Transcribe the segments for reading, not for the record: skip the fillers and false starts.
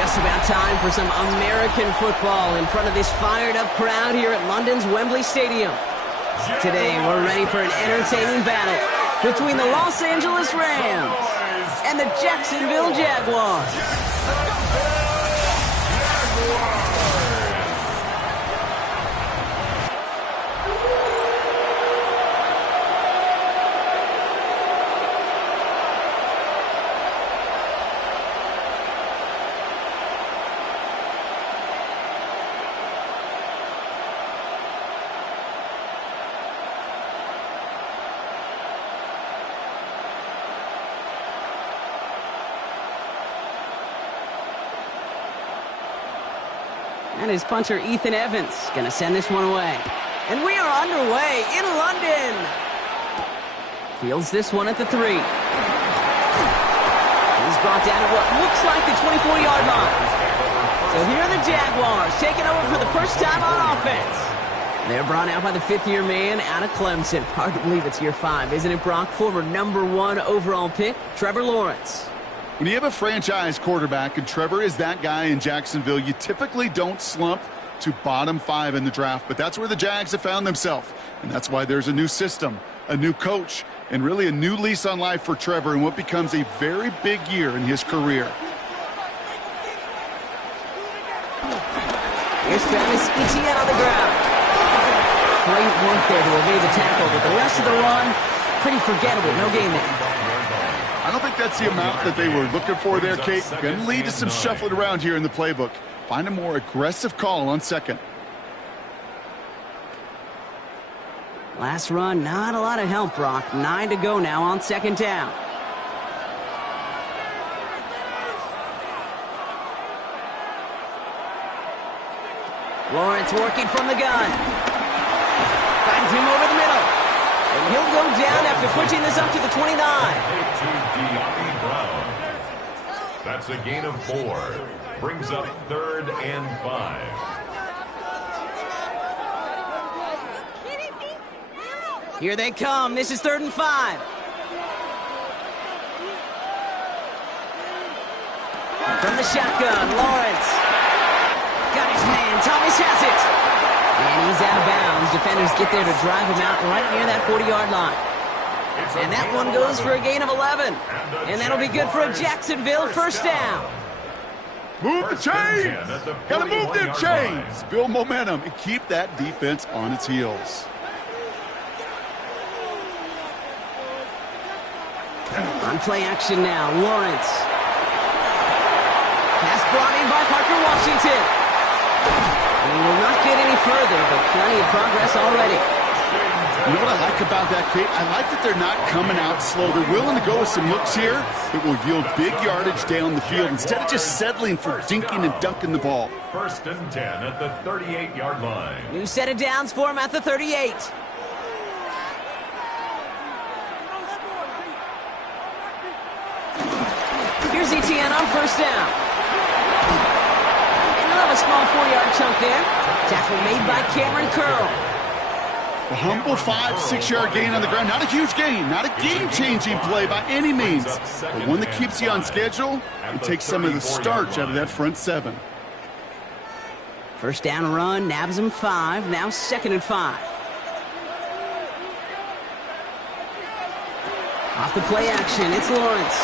Just about time for some American football in front of this fired-up crowd here at London's Wembley Stadium. Today, we're ready for an entertaining battle between the Los Angeles Rams and the Jacksonville Jaguars. And his punter, Ethan Evans, going to send this one away. And we are underway in London. Fields this one at the 3. He's brought down at what looks like the 24-yard line. So here are the Jaguars taking over for the first time on offense. They're brought out by the 5th-year man out of Clemson. Hard to believe it's year 5, isn't it, Brock? Former #1 overall pick, Trevor Lawrence. When you have a franchise quarterback, and Trevor is that guy in Jacksonville, you typically don't slump to bottom 5 in the draft, but that's where the Jags have found themselves, and that's why there's a new system, a new coach, and really a new lease on life for Trevor in what becomes a very big year in his career. Here's Travis Etienne on the ground. Great work there to evade the tackle, but the rest of the run, pretty forgettable. No gain there. I don't think that's the amount that they were looking for there, Kate. Going to lead to some shuffling around here in the playbook. Find a more aggressive call on second. Last run, not a lot of help, Brock. 9 to go now on second down. Lawrence working from the gun. Finds him over the middle. And he'll go down after pushing this up to the 29. That's a gain of 4. Brings up 3rd and 5. Here they come. This is 3rd and 5. From the shotgun, Lawrence. Got his man. Thomas has it. And he's out of bounds. Defenders get there to drive him out right near that 40-yard line. And that one goes for a gain of 11. And that'll be good for a Jacksonville first down. Move the chains. Got to move them chains. Build momentum and keep that defense on its heels. On play action now, Lawrence. Pass brought in by Parker Washington. And he will not get any further, but plenty of progress already. You know what I like about that, Kate? I like that they're not coming out slow. They're willing to go with some looks here that will yield big yardage down the field instead of just settling for dinking and dunking the ball. 1st and 10 at the 38-yard line. New set of downs for him at the 38. Here's Etienne on first down. And he'll have a small 4-yard chunk there. Tackle made by Cameron Curl. A humble 5-6-yard gain on the ground. Not a huge gain, not a game-changing play by any means, but one that keeps you on schedule and takes some of the starch out of that front 7. First down run, nabs him 5, now 2nd and 5. Off the play action, it's Lawrence.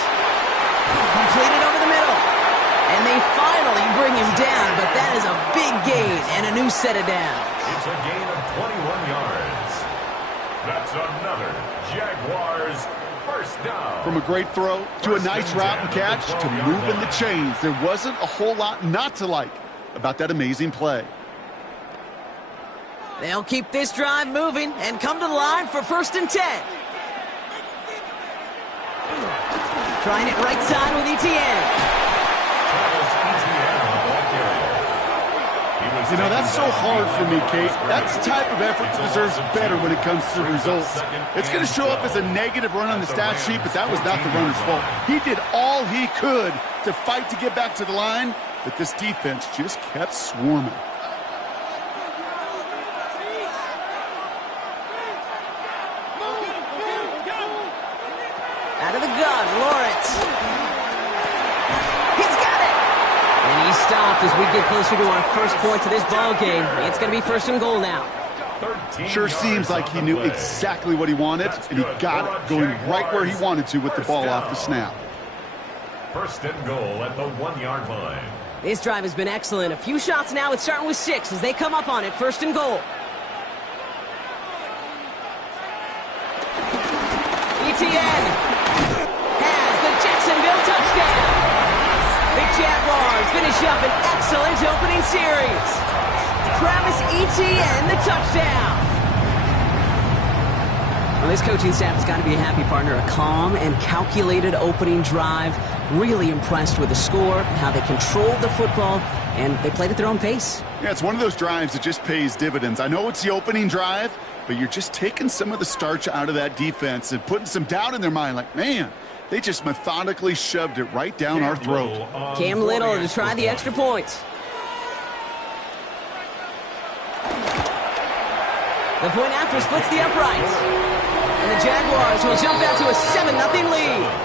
Completed over the middle. And they finally bring him down, but that is a big gain and a new set of downs. It's a gain of 21 yards. That's another Jaguars first down. From a great throw to a nice route and catch to moving the chains, there wasn't a whole lot not to like about that amazing play. They'll keep this drive moving and come to the line for 1st and 10. Trying it right side with Etienne. You know, that's so hard for me, Kate. That's the type of effort that deserves better when it comes to the results. It's going to show up as a negative run on the stat sheet, but that was not the runner's fault. He did all he could to fight to get back to the line, but this defense just kept swarming. Out of the gun, Lawrence. He's got it! And he's stopped as we get closer to our first point to this ball game. It's going to be 1st and goal now. Sure seems like he knew exactly what he wanted, and he got it going right where he wanted to with the ball off the snap. 1st and goal at the 1-yard line. This drive has been excellent. A few shots now. It's starting with 6 as they come up on it. 1st and goal. Etienne has the Jacksonville touchdown. The Jaguars finish up an excellent opening series. Travis Etienne, the touchdown. Well, this coaching staff has got to be a happy partner. A calm and calculated opening drive. Really impressed with the score, how they controlled the football, and they played at their own pace. Yeah, it's one of those drives that just pays dividends. I know it's the opening drive, but you're just taking some of the starch out of that defense and putting some doubt in their mind. Like, man, they just methodically shoved it right down our throat. Cam Little to try the extra point. The point after splits the uprights. And the Jaguars will jump out to a 7-0 lead.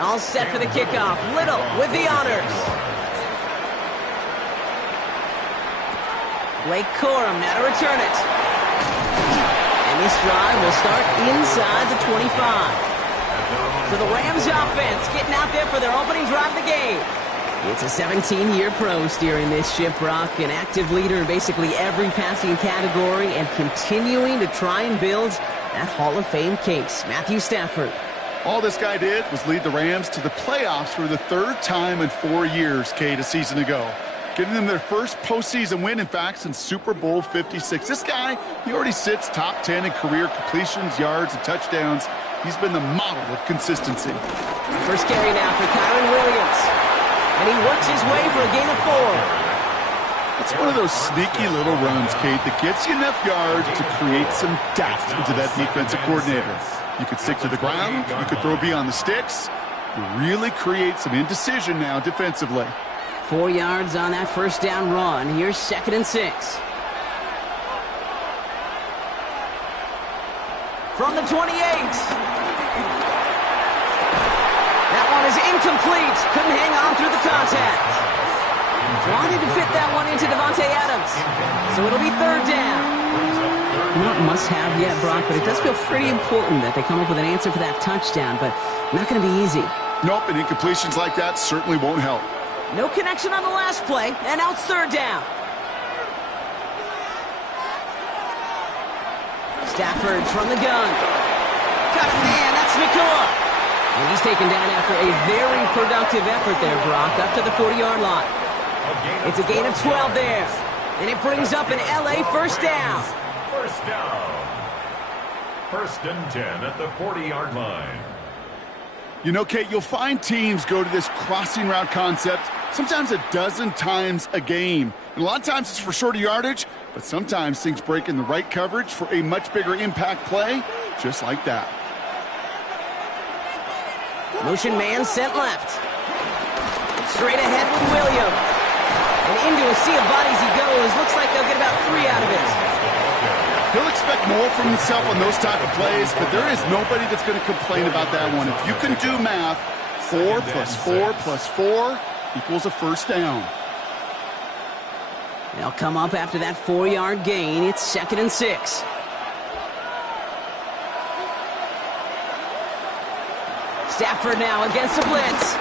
All set for the kickoff. Little with the honors. Blake Corum now to return it. And this drive will start inside the 25. So the Rams offense getting out there for their opening drive of the game. It's a 17-year pro steering this ship, Brock, an active leader in basically every passing category and continuing to try and build that Hall of Fame case. Matthew Stafford. All this guy did was lead the Rams to the playoffs for the 3rd time in 4 years, Kate, a season ago. Getting them their first postseason win, in fact, since Super Bowl 56. This guy, he already sits top 10 in career completions, yards, and touchdowns. He's been the model of consistency. First carry now for Kyron Williams. And he works his way for a gain of 4. It's one of those sneaky little runs, Kate, that gets you enough yards to create some doubt into that defensive coordinator. You could stick to the ground. You could throw beyond the sticks. You really create some indecision now defensively. 4 yards on that first down run. Here's 2nd and 6. From the 28. That one is incomplete. Couldn't hang on through the contact. Wanted to fit that one into Devontae Adams. So it'll be 3rd down. Not must-have yet, Brock, but it does feel pretty important that they come up with an answer for that touchdown, but not going to be easy. Nope, and incompletions like that certainly won't help. No connection on the last play, and now it's 3rd down. Stafford from the gun. Got a man, that's Nakua. And he's taken down after a very productive effort there, Brock, up to the 40-yard line. It's a gain of 12 there, and it brings up an LA first down. First down. 1st and 10 at the 40-yard line. You know, Kate, you'll find teams go to this crossing route concept sometimes a dozen times a game. And a lot of times it's for shorter yardage, but sometimes things break in the right coverage for a much bigger impact play, just like that. Motion man sent left. Straight ahead with Williams. And into a sea of bodies he goes. Looks like they'll get about 3 out of it. He'll expect more from himself on those type of plays, but there is nobody that's going to complain about that one. If you can do math, 4 plus 4 plus 4 equals a first down. They'll come up after that 4-yard gain. It's 2nd and 6. Stafford now against a blitz.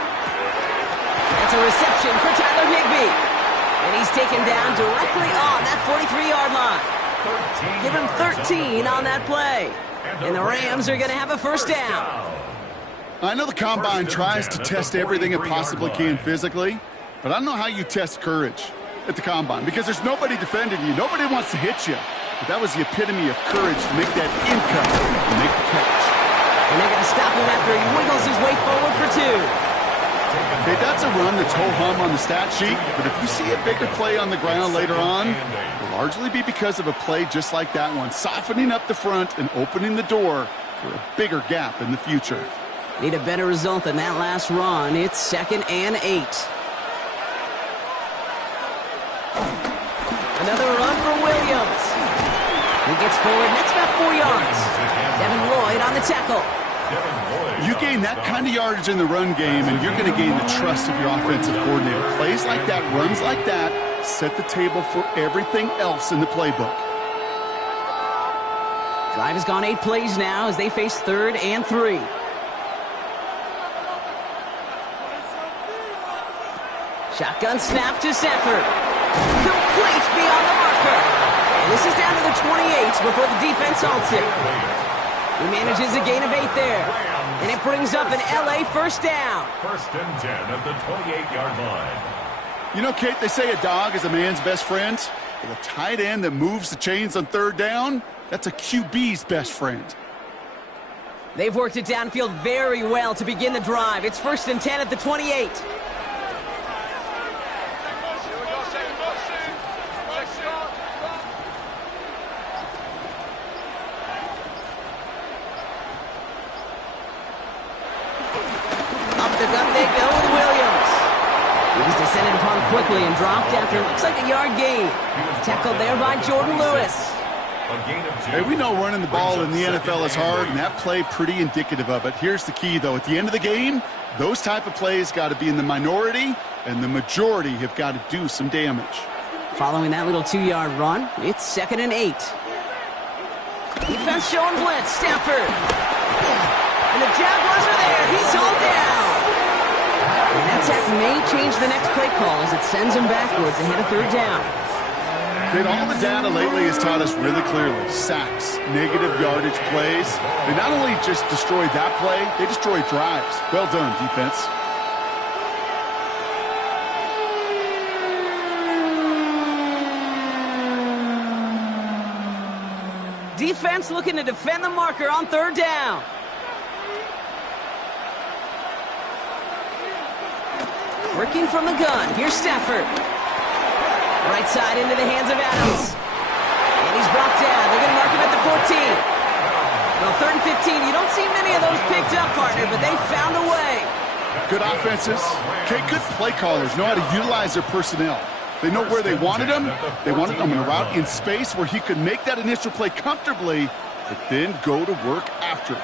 That's a reception for Tyler Higbee. And he's taken down directly on that 43-yard line. Give him 13 on that play. And the Rams are going to have a first down. I know the Combine tries to test everything it possibly can physically, but I don't know how you test courage at the Combine because there's nobody defending you. Nobody wants to hit you. But that was the epitome of courage to make that in-cut and make the catch. And they're going to stop him after he wiggles his way forward for 2. Okay, that's a run that's ho-hum on the stat sheet, but if you see a bigger play on the ground later on, it'll largely be because of a play just like that one, softening up the front and opening the door for a bigger gap in the future. Need a better result than that last run. It's 2nd and 8. Another run for Williams. He gets forward, and that's about 4 yards. Devin Lloyd on the tackle. You gain that kind of yardage in the run game, and you're going to gain the trust of your offensive coordinator. Plays like that, runs like that, set the table for everything else in the playbook. Drive has gone 8 plays now as they face 3rd and 3. Shotgun snap to Sanford. Complete beyond the marker. And this is down to the 28 before the defense halts it. He manages a gain of 8 there. And it brings up an LA first down. 1st and 10 at the 28-yard line. You know, Kate, they say a dog is a man's best friend. Well, a tight end that moves the chains on 3rd down, that's a QB's best friend. They've worked it downfield very well to begin the drive. It's 1st and 10 at the 28. Up they go with Williams. He was descended upon quickly and dropped after it looks like a yard gain. Tackled there by Jordan Lewis. Hey, we know running the ball in the NFL is hard, and that play pretty indicative of it. Here's the key, though. At the end of the game, those type of plays got to be in the minority, and the majority have got to do some damage. Following that little 2-yard run, it's 2nd and 8. Defense showing blitz. Stafford. And the Jaguars are there. He's hauled down. And that sack may change the next play call as it sends him backwards ahead of 3rd down. Kid, all the data lately has taught us really clearly. Sacks, negative yardage plays. They not only just destroy that play, they destroy drives. Well done, defense. Defense looking to defend the marker on 3rd down. Working from the gun. Here's Stafford. Right side into the hands of Adams. And he's brought down. They're going to mark him at the 14. Well, 3rd and 15. You don't see many of those picked up, partner, but they found a way. Good offenses. Okay, good play callers know how to utilize their personnel. They know where they wanted him. They wanted him in a route in space where he could make that initial play comfortably, but then go to work after.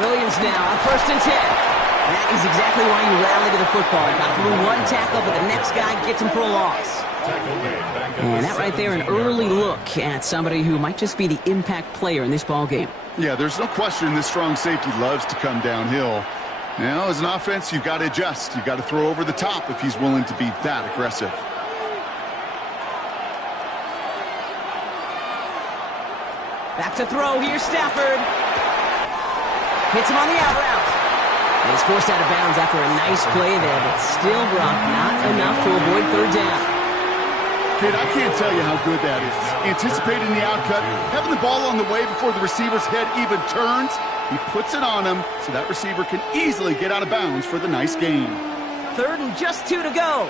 Williams now on 1st and 10. That is exactly why you rally to the football. He got through one tackle, but the next guy gets him for a loss. And that right there, an early look at somebody who might just be the impact player in this ball game. Yeah, there's no question this strong safety loves to come downhill. Now, as an offense, you've got to adjust. You've got to throw over the top if he's willing to be that aggressive. Back to throw. Here's Stafford. Hits him on the out route. And he's forced out of bounds after a nice play there, but still, Brock, not enough to avoid 3rd down. Kid, I can't tell you how good that is. Anticipating the outcut, having the ball on the way before the receiver's head even turns. He puts it on him so that receiver can easily get out of bounds for the nice gain. 3rd and just 2 to go.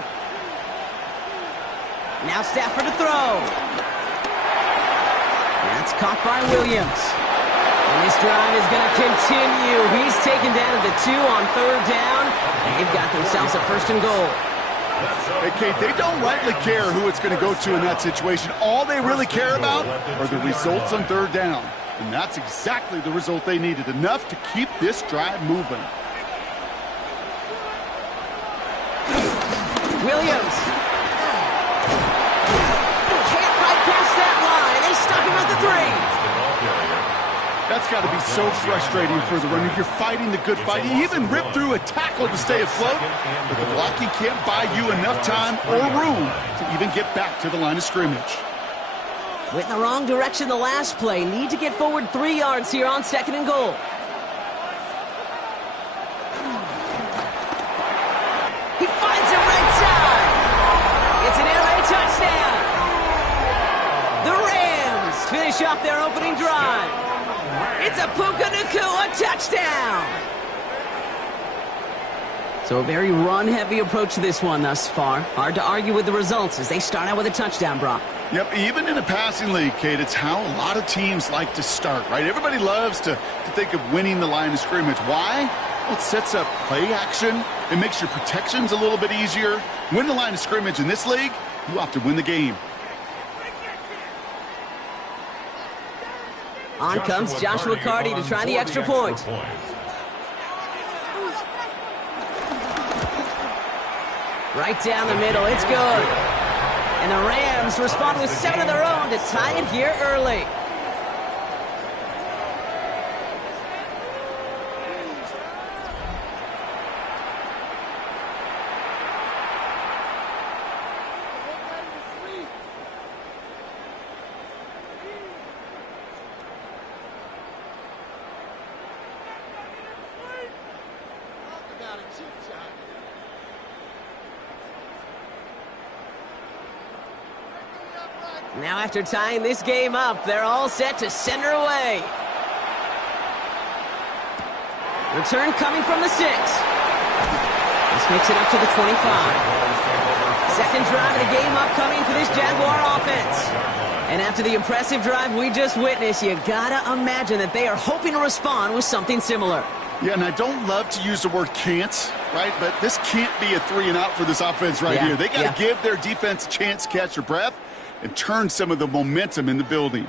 Now Stafford to throw. That's caught by Williams. And this drive is going to continue. He's taken down at the 2 on 3rd down. And they've got themselves a 1st and goal. Hey, Kate, they don't rightly care who it's going to go to in that situation. All they really care about are the results on 3rd down. And that's exactly the result they needed. Enough to keep this drive moving. Williams. Can't fight past that line. They stop him at the 3. That's got to be so frustrating for the runner. You're fighting the good fight. You even rip through a tackle to stay afloat, but the blocking can't buy you enough time or room to even get back to the line of scrimmage. Went in the wrong direction the last play. Need to get forward 3 yards here on 2nd and goal. He finds him right side. It's an LA touchdown. The Rams finish off their opening drive. It's It's a Puka Nacua touchdown. So a very run-heavy approach to this one thus far. Hard to argue with the results as they start out with a touchdown, Brock. Yep, even in a passing league, Kate, it's how a lot of teams like to start, right? Everybody loves to think of winning the line of scrimmage. Why? Well, it sets up play action. It makes your protections a little bit easier. Win the line of scrimmage in this league, you have to win the game. On comes Joshua Carty to try the extra point. Right down the middle, it's good. And the Rams respond with 7 of their own to tie it here early. Now after tying this game up, they're all set to send her away. Return coming from the 6. This makes it up to the 25. Second drive of the game upcoming for this Jaguar offense. And after the impressive drive we just witnessed, you gotta imagine that they are hoping to respond with something similar. Yeah, and I don't love to use the word can't, right? But this can't be a 3-and-out for this offense right here. They got to give their defense a chance to catch their breath and turn some of the momentum in the building.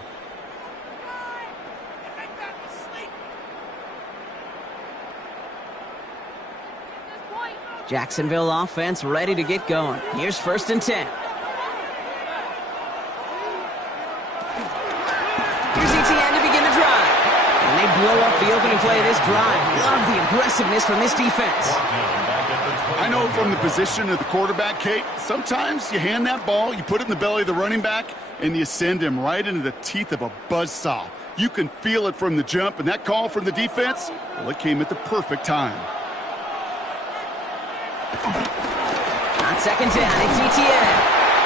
Jacksonville offense ready to get going. Here's 1st and 10. Here's ETN to begin the drive. And they blow up the opening play of this drive. Love the aggressiveness from this defense. I know from the position of the quarterback, Kate, sometimes you hand that ball, you put it in the belly of the running back, and you send him right into the teeth of a buzzsaw. You can feel it from the jump, and that call from the defense, well, it came at the perfect time. On 2nd down, it's ETN.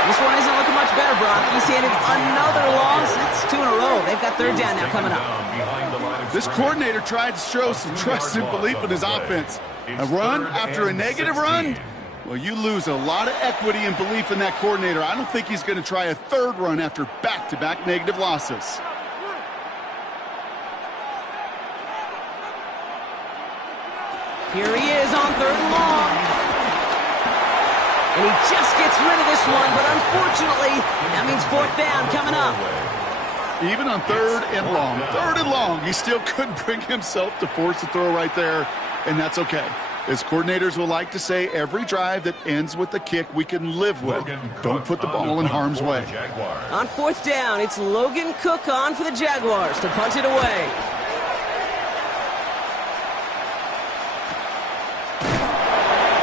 This one isn't looking much better, Brock. He's handed another loss. That's 2 in a row. They've got 3rd down now coming up. This coordinator tried to show some trust and belief in his offense. A run after a negative run? Well, you lose a lot of equity and belief in that coordinator. I don't think he's going to try a 3rd run after back-to-back negative losses. Here he is on 3rd and long. And he just gets rid of this one, but unfortunately, that means 4th down coming up. Even on 3rd and long, he still couldn't bring himself to force the throw right there, and that's okay. As coordinators will like to say, every drive that ends with a kick we can live with. Don't put the ball in harm's way. On 4th down, it's Logan Cook on for the Jaguars to punt it away.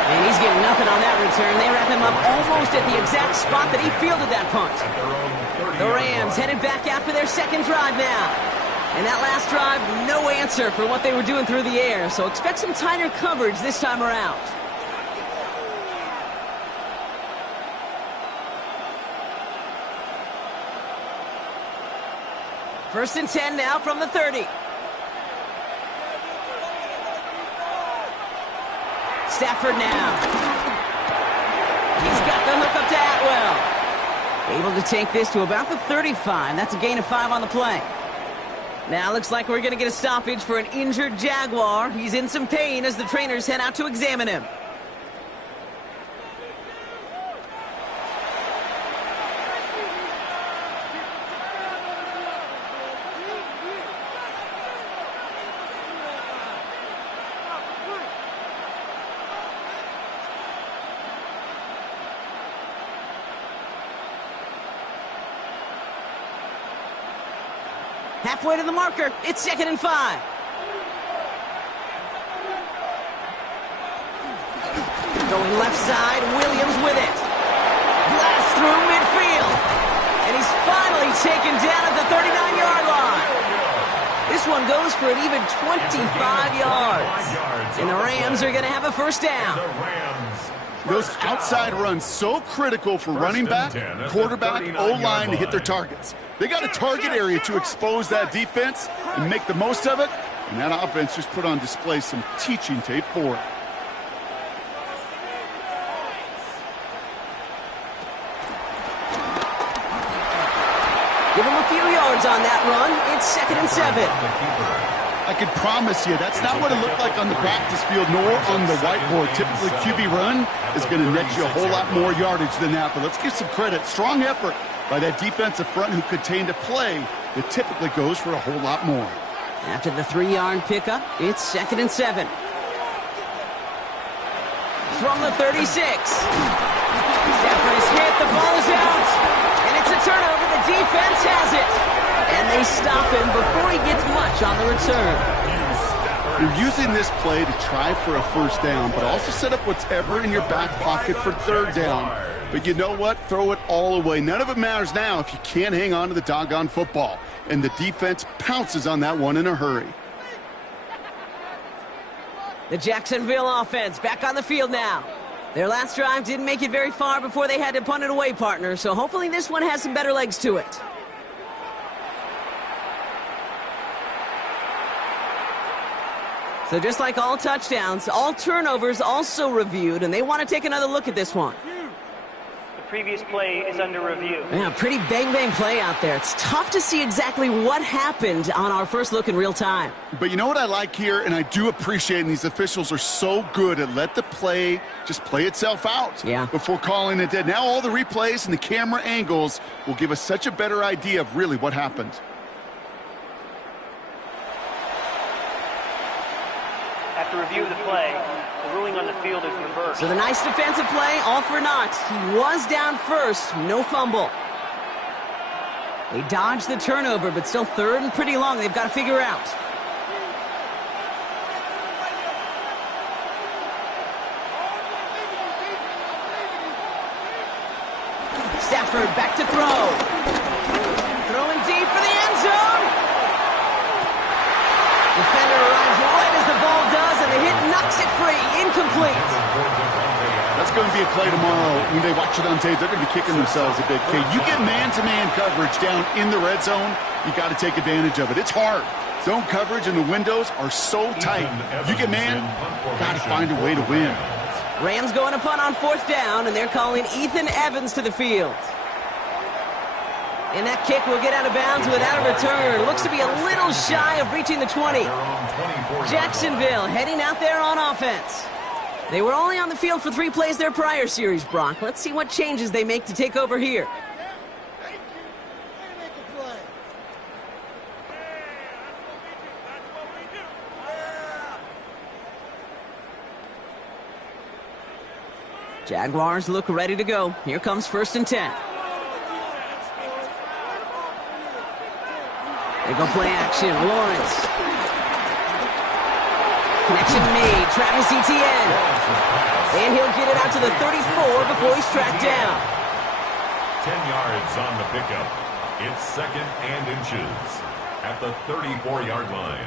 And he's getting nothing on that return. They wrap him up almost at the exact spot that he fielded that punt. The Rams headed back out for their 2nd drive now. And that last drive, no answer for what they were doing through the air. So expect some tighter coverage this time around. First and 10 now from the 30. Stafford now. He's got the hook up to Atwell. Able to take this to about the 35. That's a gain of 5 on the play. Now looks like we're going to get a stoppage for an injured Jaguar. He's in some pain as the trainers head out to examine him. Halfway to the marker, it's 2nd and 5. Going left side, Williams with it. Blast through midfield. And he's finally taken down at the 39-yard line. This one goes for an even 25 yards. And the Rams are going to have a 1st down. Those outside runs so critical for running back, quarterback, O-line to hit their targets. They got a target area to expose that defense and make the most of it, and that offense just put on display some teaching tape for it. Give him a few yards on that run. It's 2nd and 7. I can promise you that's not what it looked like on the practice field nor on the whiteboard. Typically, QB run is going to net you a whole lot more yardage than that. But let's give some credit. Strong effort by that defensive front who contained a play that typically goes for a whole lot more. After the 3-yard pickup, it's 2nd and 7. From the 36. Stafford is hit. The ball is out. And it's a turnover. The defense has it. And they stop him before he gets much on the return. You're using this play to try for a first down, but also set up whatever in your back pocket for 3rd down. But you know what? Throw it all away. None of it matters now if you can't hang on to the doggone football. And the defense pounces on that one in a hurry. The Jacksonville offense back on the field now. Their last drive didn't make it very far before they had to punt it away, partner. So hopefully this one has some better legs to it. So just like all touchdowns, all turnovers also reviewed, and they want to take another look at this one. The previous play is under review. Yeah, pretty bang-bang play out there. It's tough to see exactly what happened on our first look in real time. But you know what I like here, and I do appreciate, and these officials are so good at let the play just play itself out before calling it dead. Now all the replays and the camera angles will give us such a better idea of really what happened. After review of the play, the ruling on the field is reversed. So the nice defensive play, all for naught. He was down first, no fumble. They dodged the turnover, but still 3rd and pretty long. They've got to figure out. Stafford back to throw. Throwing deep for the end zone. Defender arrives right as the ball does, and the hit knocks it free. Incomplete. That's going to be a play tomorrow. When they watch it on tape, they're going to be kicking themselves a bit. Okay, you get man-to-man coverage down in the red zone, you got to take advantage of it. It's hard. Zone coverage and the windows are so tight. You get man, got to find a way to win. Rams going to punt on 4th down, and they're calling Ethan Evans to the field. And that kick will get out of bounds without a return. Looks to be a little shy of reaching the 20. Jacksonville heading out there on offense. They were only on the field for 3 plays their prior series, Brock. Let's see what changes they make to take over here. Jaguars look ready to go. Here comes 1st and 10. They go play action. Lawrence. Connection made. Travis Etienne. And he'll get it out to the 34 before he's tracked down. 10 yards on the pickup. It's 2nd and inches at the 34-yard line.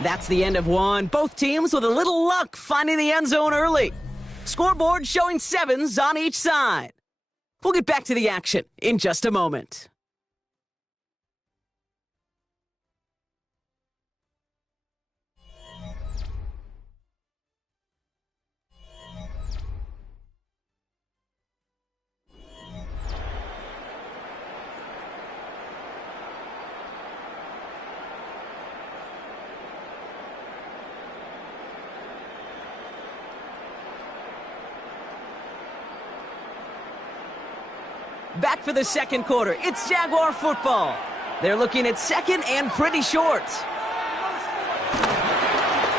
That's the end of one. Both teams with a little luck finding the end zone early. Scoreboard showing 7s on each side. We'll get back to the action in just a moment. Back for the 2nd quarter. It's Jaguar football. They're looking at 2nd and pretty short.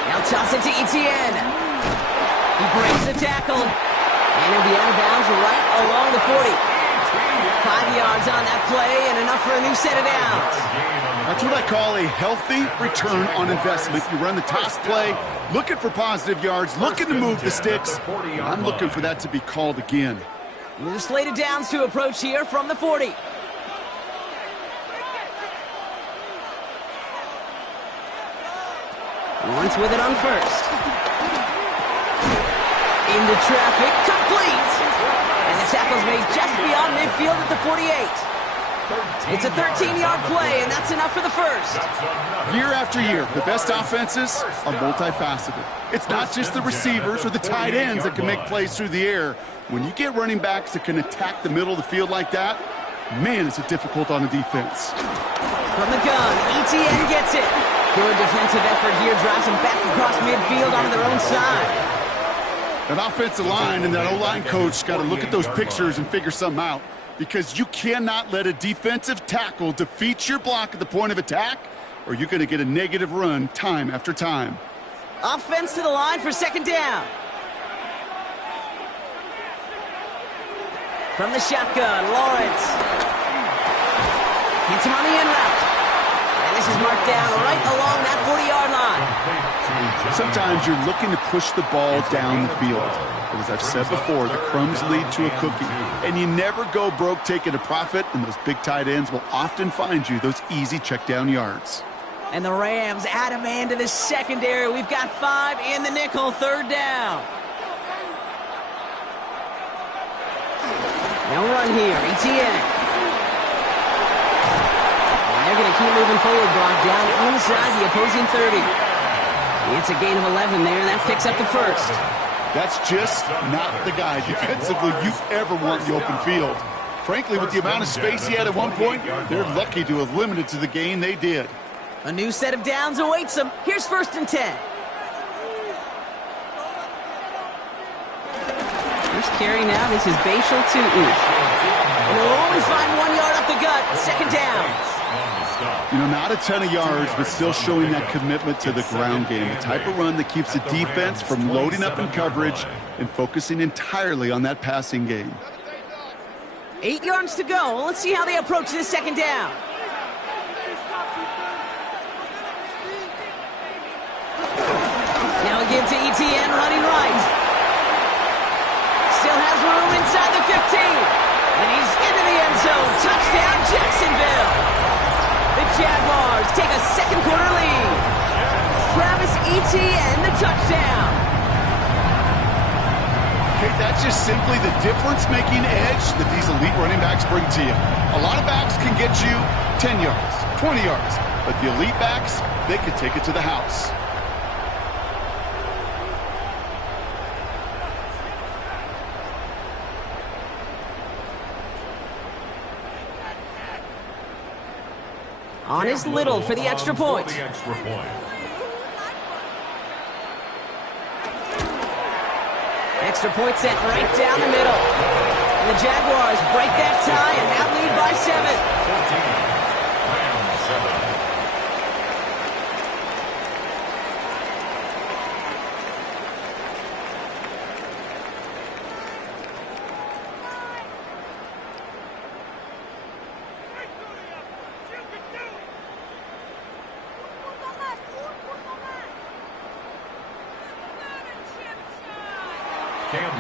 Now toss it to Etienne. He breaks the tackle. And he'll be out of bounds right along the 40. 5 yards on that play and enough for a new set of downs. That's what I call a healthy return on investment. You run the toss play, looking for positive yards, looking to move the sticks. I'm looking for that to be called again. New slated downs to approach here from the 40. Lawrence with it on 1st. Into traffic, complete! And the tackle's made just beyond midfield at the 48. It's a 13-yard play, and that's enough for the first. Year after year, the best offenses are multifaceted. It's not just the receivers or the tight ends that can make plays through the air. When you get running backs that can attack the middle of the field like that, man, is it difficult on a defense. From the gun, ETN gets it. Good defensive effort here, drives them back across midfield onto their own side. That offensive line and that O-line coach got to look at those pictures and figure something out, because you cannot let a defensive tackle defeat your block at the point of attack, or you're going to get a negative run time after time. Offense to the line for second down. From the shotgun, Lawrence. Hits him on the in route. And this is marked down right along that 40-yard line. Sometimes you're looking to push the ball down the field. But as I've said before, the crumbs lead to a cookie. And you never go broke taking a profit, and those big tight ends will often find you those easy check down yards. And the Rams add a man to the secondary. We've got 5 in the nickel, third down. No run here, ETN. And they're going to keep moving forward, block down inside the opposing 30. It's a gain of 11 there, and that picks up the first. That's just not the guy defensively you ever want in the open field. Frankly, with the amount of space he had at one point, they're lucky to have limited to the gain they did. A new set of downs awaits them. Here's 1st and 10. First carry now, this is Bashal Tutu. And he'll only find 1 yard up the gut, second down. You know, not a ton of yards, but still showing that commitment to the ground game. The type of run that keeps the defense from loading up in coverage and focusing entirely on that passing game. 8 yards to go. Let's see how they approach this second down. Now again to ETN running right. Still has room inside the 15. And he's into the end zone. Touchdown, Jacksonville. The Jaguars take a second quarter lead. Travis Etienne, the touchdown. Okay, that's just simply the difference-making edge that these elite running backs bring to you. A lot of backs can get you 10 yards, 20 yards, but the elite backs, they can take it to the house. On is Little for the extra point. Extra point sent right down the middle. And the Jaguars break that tie and now lead by 7.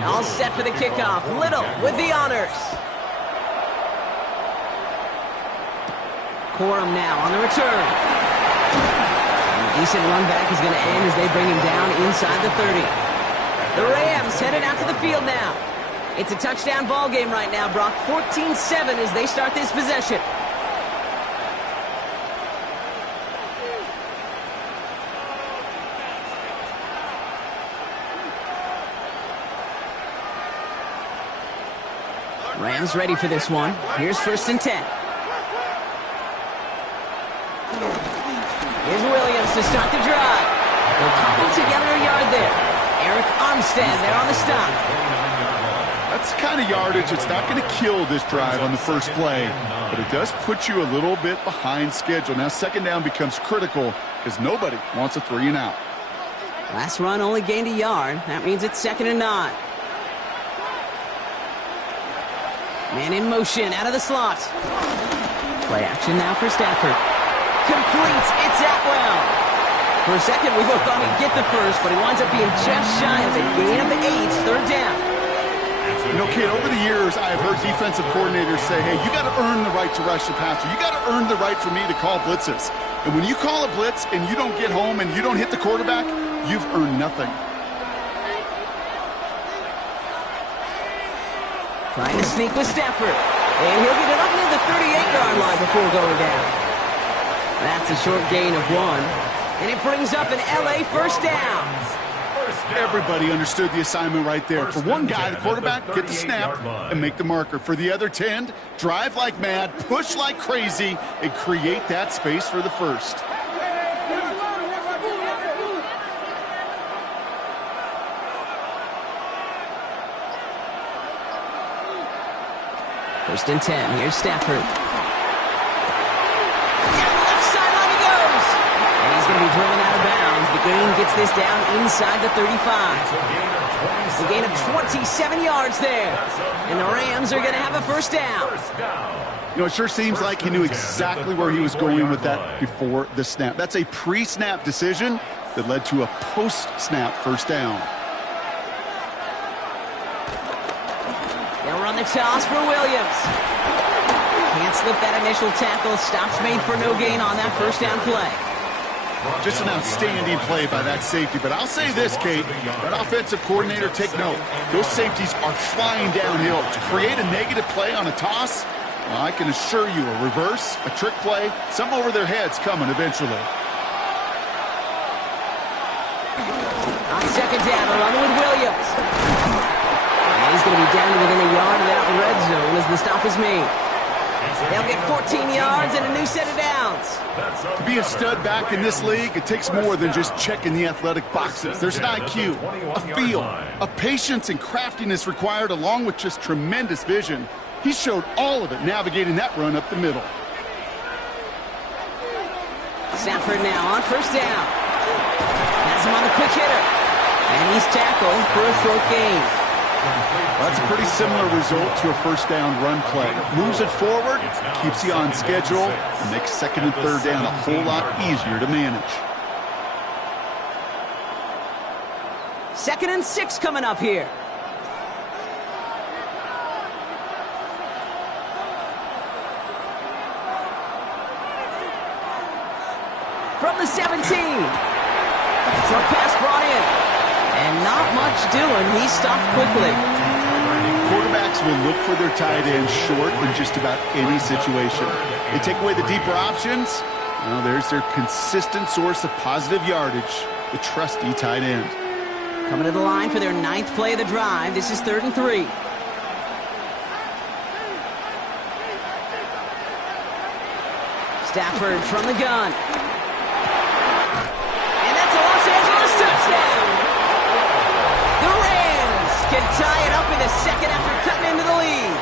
All set for the kickoff. Little with the honors. Corum now on the return. And a decent run back is going to end as they bring him down inside the 30. The Rams headed out to the field now. It's a touchdown ball game right now, Brock. 14-7 as they start this possession. Rams ready for this one. Here's 1st and 10. Here's Williams to start the drive. They'll cobble together a yard there. Eric Armstead there on the stop. That's the kind of yardage that's not going to kill this drive on the first play, but it does put you a little bit behind schedule. Now second down becomes critical because nobody wants a 3 and out. Last run only gained a yard. That means it's 2nd and 9. Man in motion, out of the slot. Play action now for Stafford. Complete, it's Atwell. For a second, we both thought he'd get the first, but he winds up being just shy of the gain of 8, third down. You know, kid, over the years, I have heard defensive coordinators say, hey, you got to earn the right to rush the passer. You got to earn the right for me to call blitzes. And when you call a blitz and you don't get home and you don't hit the quarterback, you've earned nothing. Trying to sneak with Stafford. And he'll get it up near the 38-yard line before going down. That's a short gain of 1. And it brings up an LA first down. Everybody understood the assignment right there. For one guy, the quarterback, get the snap and make the marker. For the other 10, drive like mad, push like crazy, and create that space for the first. First and 10. Here's Stafford. Down the left sideline he goes. And he's going to be driven out of bounds. The gain gets this down inside the 35. A gain of 27 yards there. And the Rams are going to have a first down. You know, it sure seems like he knew exactly where he was going with that before the snap. That's a pre-snap decision that led to a post-snap first down. They'll run the toss for Williams. Can't slip that initial tackle. Stops made for no gain on that first down play. Just an outstanding play by that safety. But I'll say this, Kate, that offensive coordinator, take note. Those safeties are flying downhill. To create a negative play on a toss, well, I can assure you a reverse, a trick play, something over their heads coming eventually. On second down, a run with Williams. And he's going to be down to within a yard of that red zone as the stop is made. They'll get 14 yards and a new set of downs. To be a stud back in this league, it takes more than just checking the athletic boxes. There's an IQ, a feel, a patience and craftiness required along with just tremendous vision. He showed all of it navigating that run up the middle. Stafford now on first down. Has him on the quick hitter. And he's tackled for a throat gain. That's a pretty similar result to a first down run play. Moves it forward, keeps you on schedule, and makes second and third down a whole lot easier to manage. 2nd and 6 coming up here. From the 17. Short pass brought in. And not much doing. He stopped quickly. Quarterbacks will look for their tight end short in just about any situation. They take away the deeper options. Well, there's their consistent source of positive yardage, the trusty tight end. Coming to the line for their 9th play of the drive. This is 3rd and 3. Stafford from the gun. And that's a Los Angeles touchdown. The Rams can tie it up in the second after cutting into the lead.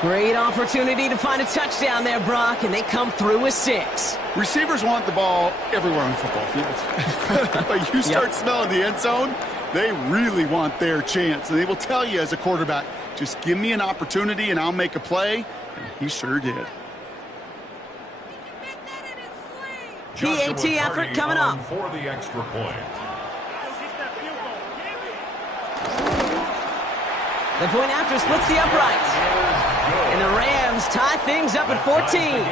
Great opportunity to find a touchdown there, Brock, and they come through with 6. Receivers want the ball everywhere on the football field. But you start smelling the end zone, they really want their chance. And they will tell you as a quarterback, just give me an opportunity and I'll make a play. And he sure did. PAT effort coming up. For the extra point. The point after splits the uprights. And the Rams tie things up at 14.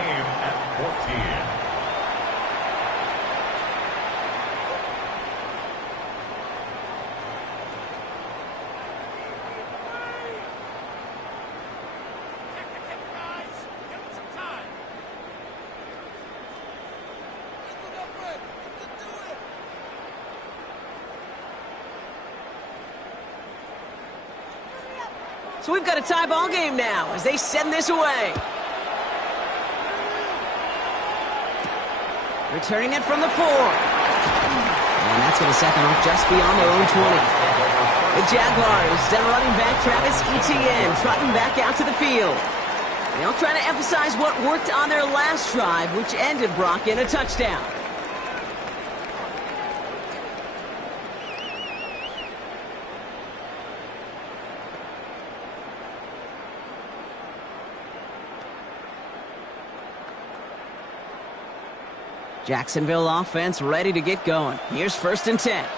So we've got a tie ball game now as they send this away. Returning it from the 4. And that's going to set them up just beyond their own 20. The Jaguars, then running back Travis Etienne, trotting back out to the field. They'll try to emphasize what worked on their last drive, which ended, Brock, in a touchdown. Jacksonville offense ready to get going. Here's 1st and 10.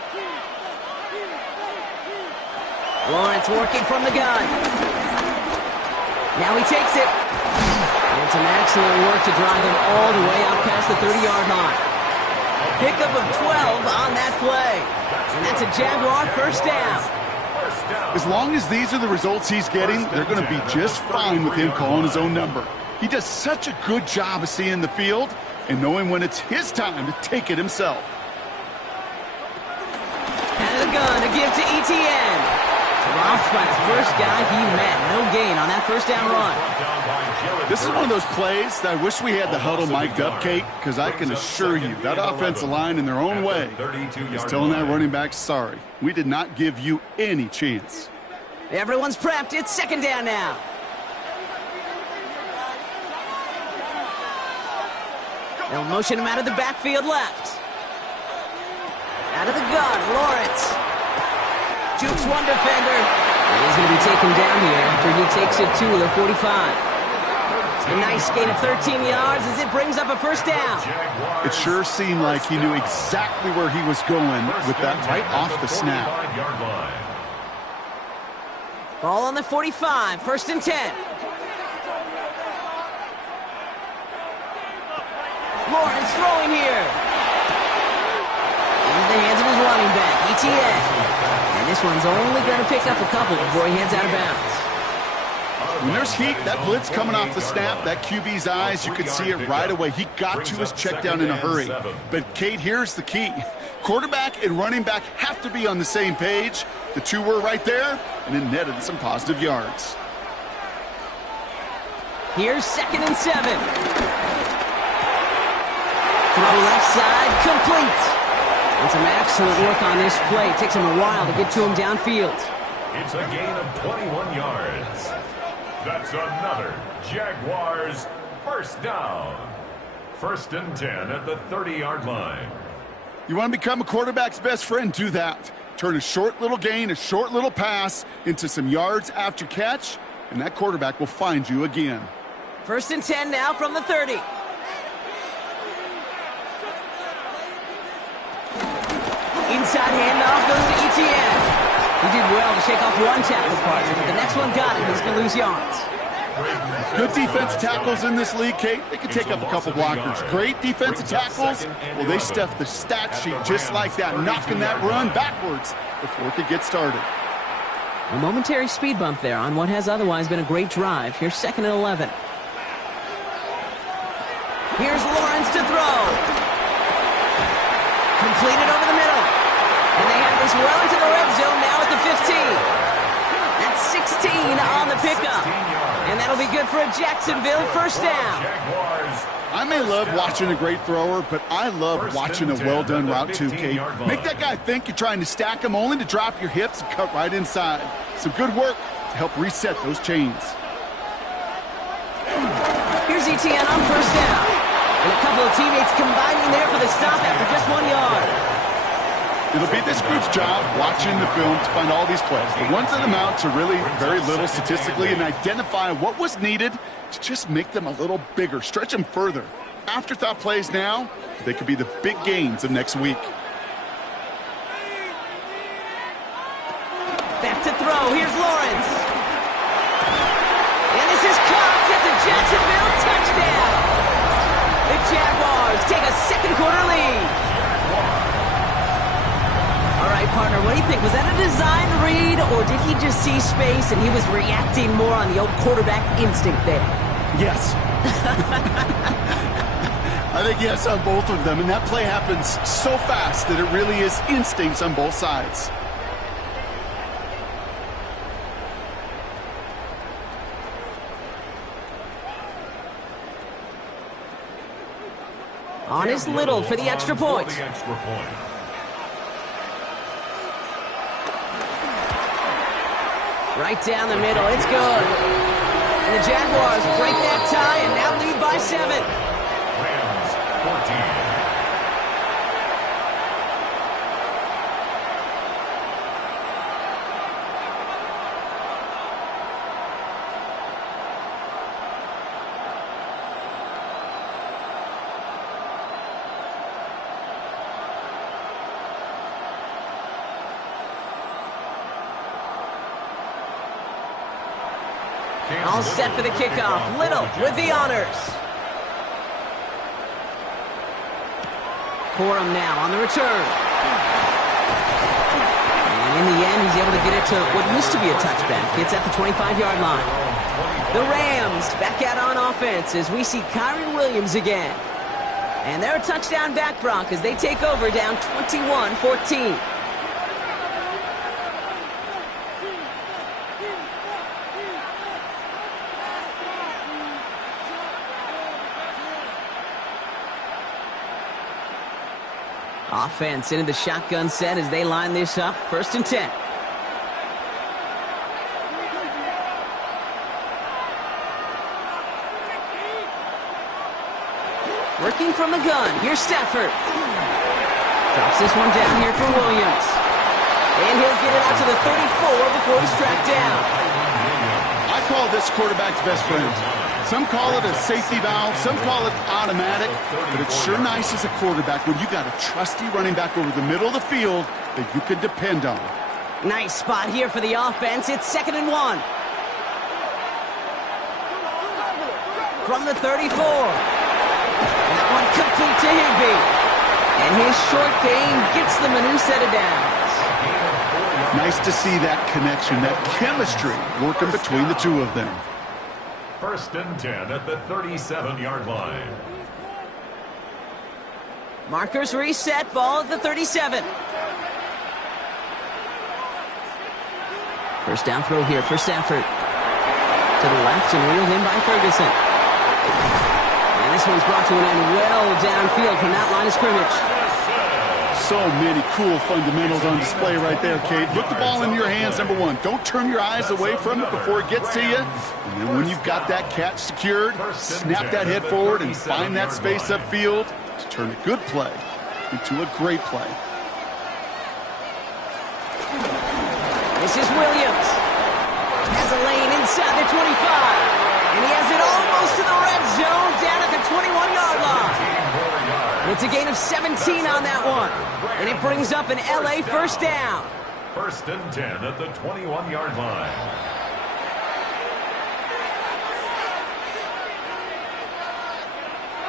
Lawrence working from the gun. Now he takes it. And some excellent work to drive him all the way out past the 30-yard line. Pickup of 12 on that play. And that's a Jaguar first down. As long as these are the results he's getting, they're going to be just fine with him calling his own number. He does such a good job of seeing the field and knowing when it's his time to take it himself. Out of the gun to give to ETN. Dropped by the first guy he met. No gain on that first down run. This is one of those plays that I wish we had the huddle mic'd up, Kate, because I can assure you that offensive line in their own way is telling that running back, sorry, we did not give you any chance. Everyone's prepped. It's second down now. They'll motion him out of the backfield left. Out of the gun, Lawrence. Jukes one defender. He's going to be taken down here after he takes it to the 45. A nice gain of 13 yards as it brings up a first down. It sure seemed like he knew exactly where he was going with that right off the snap. Ball on the 45, first and 10. Lawrence throwing here. Into the hands of his running back, ETN. And this one's only going to pick up a couple before he heads out of bounds. When there's heat, that blitz coming off the snap, that QB's eyes, you could see it right away. He got to his check down in a hurry. But, Kate, here's the key. Quarterback and running back have to be on the same page. The two were right there, and it netted some positive yards. Here's 2nd and 7. Throw left side, complete. And some excellent work on this play. It takes him a while to get to him downfield. It's a gain of 21 yards. That's another Jaguars first down. 1st and 10 at the 30-yard line. You want to become a quarterback's best friend? Do that. Turn a short little gain, a short little pass into some yards after catch, and that quarterback will find you again. 1st and 10 now from the 30. Inside handoff goes to ETN. He did well to shake off one tackle partner, but the next one got him. He's going to lose yards. Good defensive tackles in this league, Kate. They can take up a couple blockers. Great defensive tackles, well, they stuff the stat sheet just like that, knocking that run backwards before it could get started. A momentary speed bump there on what has otherwise been a great drive. Here's 2nd and 11. Here's Lawrence to throw. Completed over the middle. And they have this well into the red zone now at the 15. That's 16 on the pickup. And that'll be good for a Jacksonville first down. I may love watching a great thrower, but I love watching a well-done route too, Kate. Make that guy think you're trying to stack him only to drop your hips and cut right inside. Some good work to help reset those chains. Here's ETN on first down. And a couple of teammates combining there for the stop after just 1 yard. It'll be this group's job watching the film to find all these plays. The ones that amount to really very little statistically and identify what was needed to just make them a little bigger, stretch them further. Afterthought plays now, they could be the big gains of next week. Back to throw. Here's Lawrence. And this is caught. It's a Jacksonville touchdown. The Jaguars take a second quarter lead. All right, partner, what do you think? Was that a design read, or did he just see space and he was reacting more on the old quarterback instinct there? Yes. I think yes on both of them, and that play happens so fast that it really is instincts on both sides. On is Little for the extra point. Right down the middle, it's good. And the Jaguars break that tie and now lead by 7. Rams 14. All set for the kickoff. Little with the honors. Corum now on the return. And And in the end, he's able to get it to what used to be a touchback. It's at the 25-yard line. The Rams back out on offense as we see Kyron Williams again. And they're a touchdown back, Brock, as they take over down 21-14. Offense into the shotgun set as they line this up. 1st and 10. Working from the gun. Here's Stafford. Drops this one down here for Williams. And he'll get it out to the 34 before he's tracked down. I call this quarterback's best friend. Some call it a safety valve, some call it automatic, but it's sure nice as a quarterback when you got a trusty running back over the middle of the field that you can depend on. Nice spot here for the offense. It's 2nd and 1. From the 34. That one complete to Higbee. And his short game gets them a new set of downs. Nice to see that connection, that chemistry working between the two of them. 1st and 10 at the 37-yard line. Markers reset. Ball at the 37. First down throw here for Stafford. To the left and reeled in by Ferguson. And this one's brought to an end well downfield from that line of scrimmage. So many cool fundamentals on display right there, Kate. Put the ball in your hands, number one. Don't turn your eyes away from it before it gets to you. And then when you've got that catch secured, snap that head forward and find that space upfield to turn a good play into a great play. This is Williams. Has a lane inside the 25. And he has it almost to the red zone down at the 21-yard line. It's a gain of 17 on that one. And it brings up an LA first down. 1st and 10 at the 21-yard line.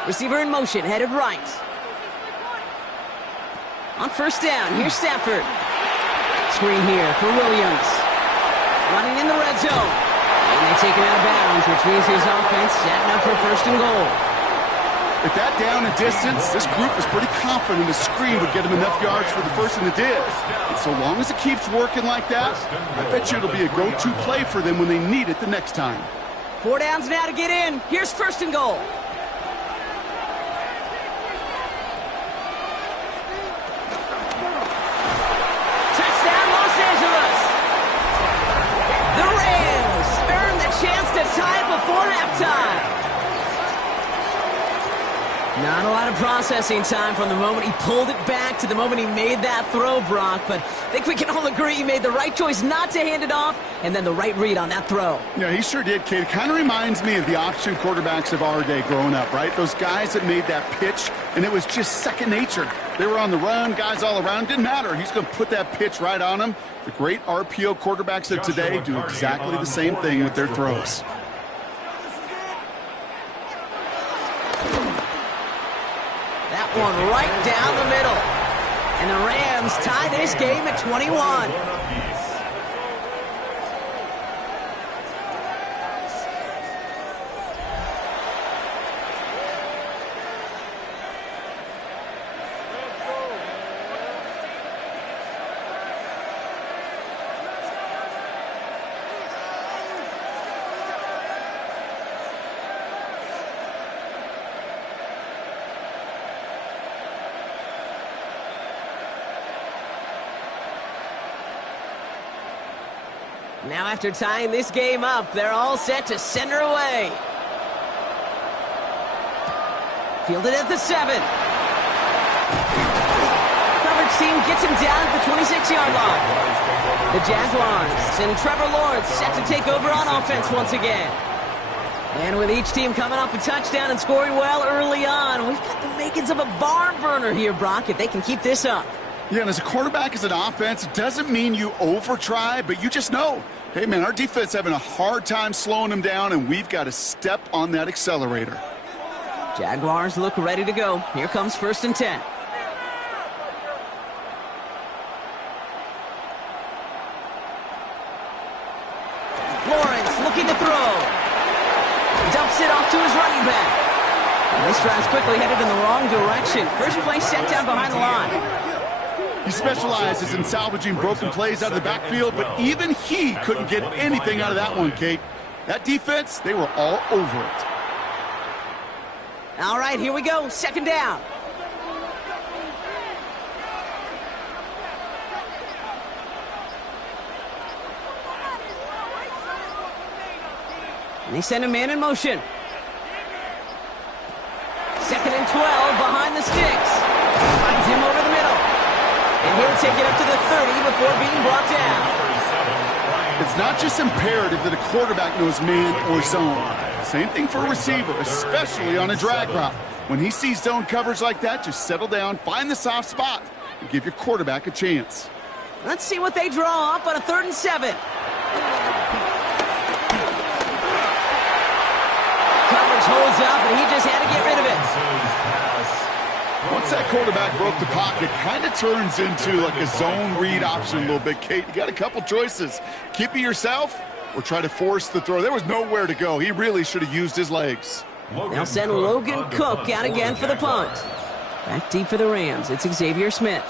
Receiver in motion, headed right. On 1st down, here's Stafford. Screen here for Williams. Running in the red zone. And they take him out of bounds, which means his offense setting up for 1st and goal. With that down and distance, this group is pretty confident the screen would get him enough yards for the first, and it did. And so long as it keeps working like that, I bet you it'll be a go-to play for them when they need it the next time. 4 downs now to get in. Here's 1st and goal. Touchdown, Los Angeles. The Rams earn the chance to tie it before halftime. Not a lot of processing time from the moment he pulled it back to the moment he made that throw, Brock. But I think we can all agree he made the right choice not to hand it off, and then the right read on that throw. Yeah, he sure did, Kate. It kind of reminds me of the option quarterbacks of our day growing up, right? Those guys that made that pitch, and it was just second nature. They were on the run, guys all around. Didn't matter. He's going to put that pitch right on them. The great RPO quarterbacks of today do exactly the same thing with their throws. That one right down the middle. And the Rams tie this game at 21. Now after tying this game up, they're all set to send her away. Fielded at the 7. Coverage team gets him down at the 26-yard line. The Jaguars and Trevor Lawrence set to take over on offense once again. And with each team coming off a touchdown and scoring well early on, we've got the makings of a barn burner here, Brock, if they can keep this up. Yeah, and as a quarterback, as an offense, it doesn't mean you over-try, but you just know, hey, man, our defense having a hard time slowing them down, and we've got to step on that accelerator. Jaguars look ready to go. Here comes 1st and 10. drives quickly headed in the wrong direction. First play set down behind the line. He specializes in salvaging broken plays out of the backfield, but even he couldn't get anything out of that one, Kate. That defense, they were all over it. All right, here we go. Second down. And they send a man in motion. Second and 12 behind the sticks. Finds him over the middle. And he'll take it up to the 30 before being brought down. It's not just imperative that a quarterback knows man or zone. Same thing for a receiver, especially on a drag route. When he sees zone coverage like that, just settle down, find the soft spot, and give your quarterback a chance. Let's see what they draw up on a 3rd and 7. Coverage holds up, and he just had to get rid of it. Once that quarterback broke the pocket, kind of turns into like a zone read option a little bit, Kate. You got a couple choices. Keep it yourself or try to force the throw. There was nowhere to go. He really should have used his legs. They'll send Logan Cook out again for the punt. Back deep for the Rams. It's Xavier Smith.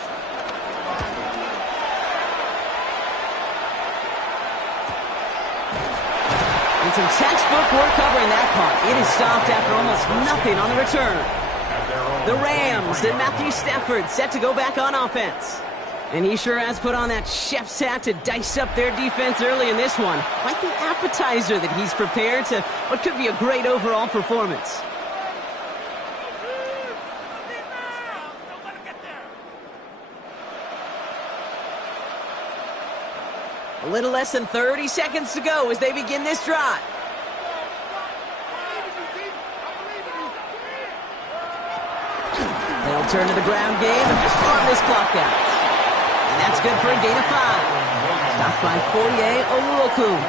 And some textbook work covering that punt. It is stopped after almost nothing on the return. The Rams and Matthew Stafford set to go back on offense. And he sure has put on that chef's hat to dice up their defense early in this one. Quite the appetizer that he's prepared to what could be a great overall performance. A little less than 30 seconds to go as they begin this drive. They'll turn to the ground game and just run this clock out. And that's good for a gain of 5. Stopped by Foye Oluokun.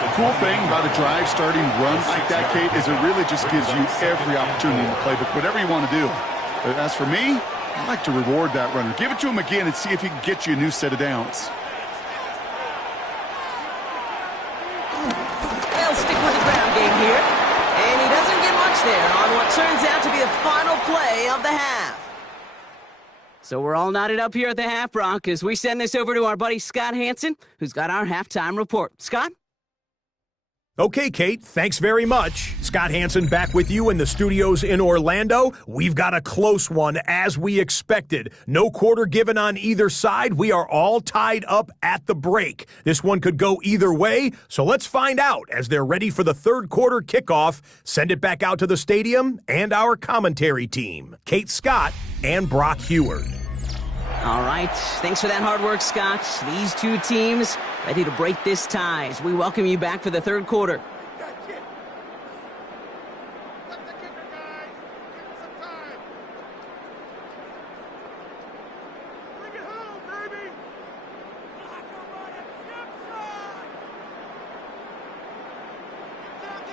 The cool thing about a drive starting run like that, Kate, is it really just gives you every opportunity in the playbook, whatever you want to do. But as for me, I like to reward that runner. Give it to him again and see if he can get you a new set of downs. They'll stick with the ground game here. And he doesn't get much there on what turns out to be the final play of the half. So we're all knotted up here at the half, Brock, as we send this over to our buddy Scott Hansen, who's got our halftime report. Scott? Okay, Kate, thanks very much. Scott Hansen back with you in the studios in Orlando. We've got a close one, as we expected. No quarter given on either side. We are all tied up at the break. This one could go either way, so let's find out as they're ready for the third quarter kickoff. Send it back out to the stadium and our commentary team, Kate Scott and Brock Heward. All right, thanks for that hard work, Scott. These two teams ready to break this tie as we welcome you back for the third quarter.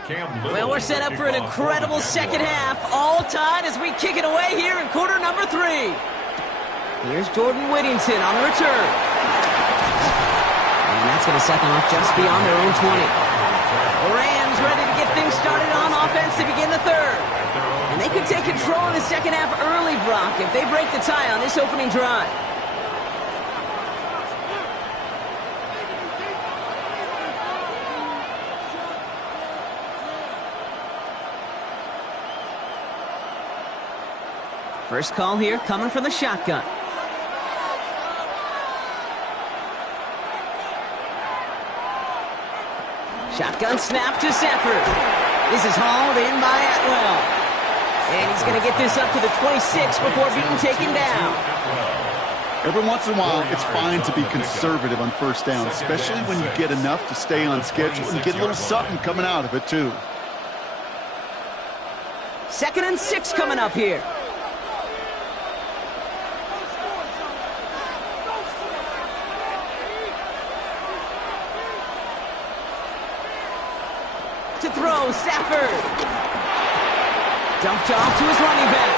Well, we're set up for an incredible second half, all tied as we kick it away here in quarter number 3. Here's Jordan Whittington on the return. And that's going to set them up just beyond their own 20. The Rams ready to get things started on offense to begin the third. And they could take control of the second half early, Brock, if they break the tie on this opening drive. First call here coming from the shotgun. Shotgun snap to Stafford. This is hauled in by Atwell. And he's going to get this up to the 26 before being taken down. Every once in a while, it's fine to be conservative on first down, especially when you get enough to stay on schedule and get a little something coming out of it, too. 2nd and 6 coming up here. To throw, Stafford. Dumped off to his running back.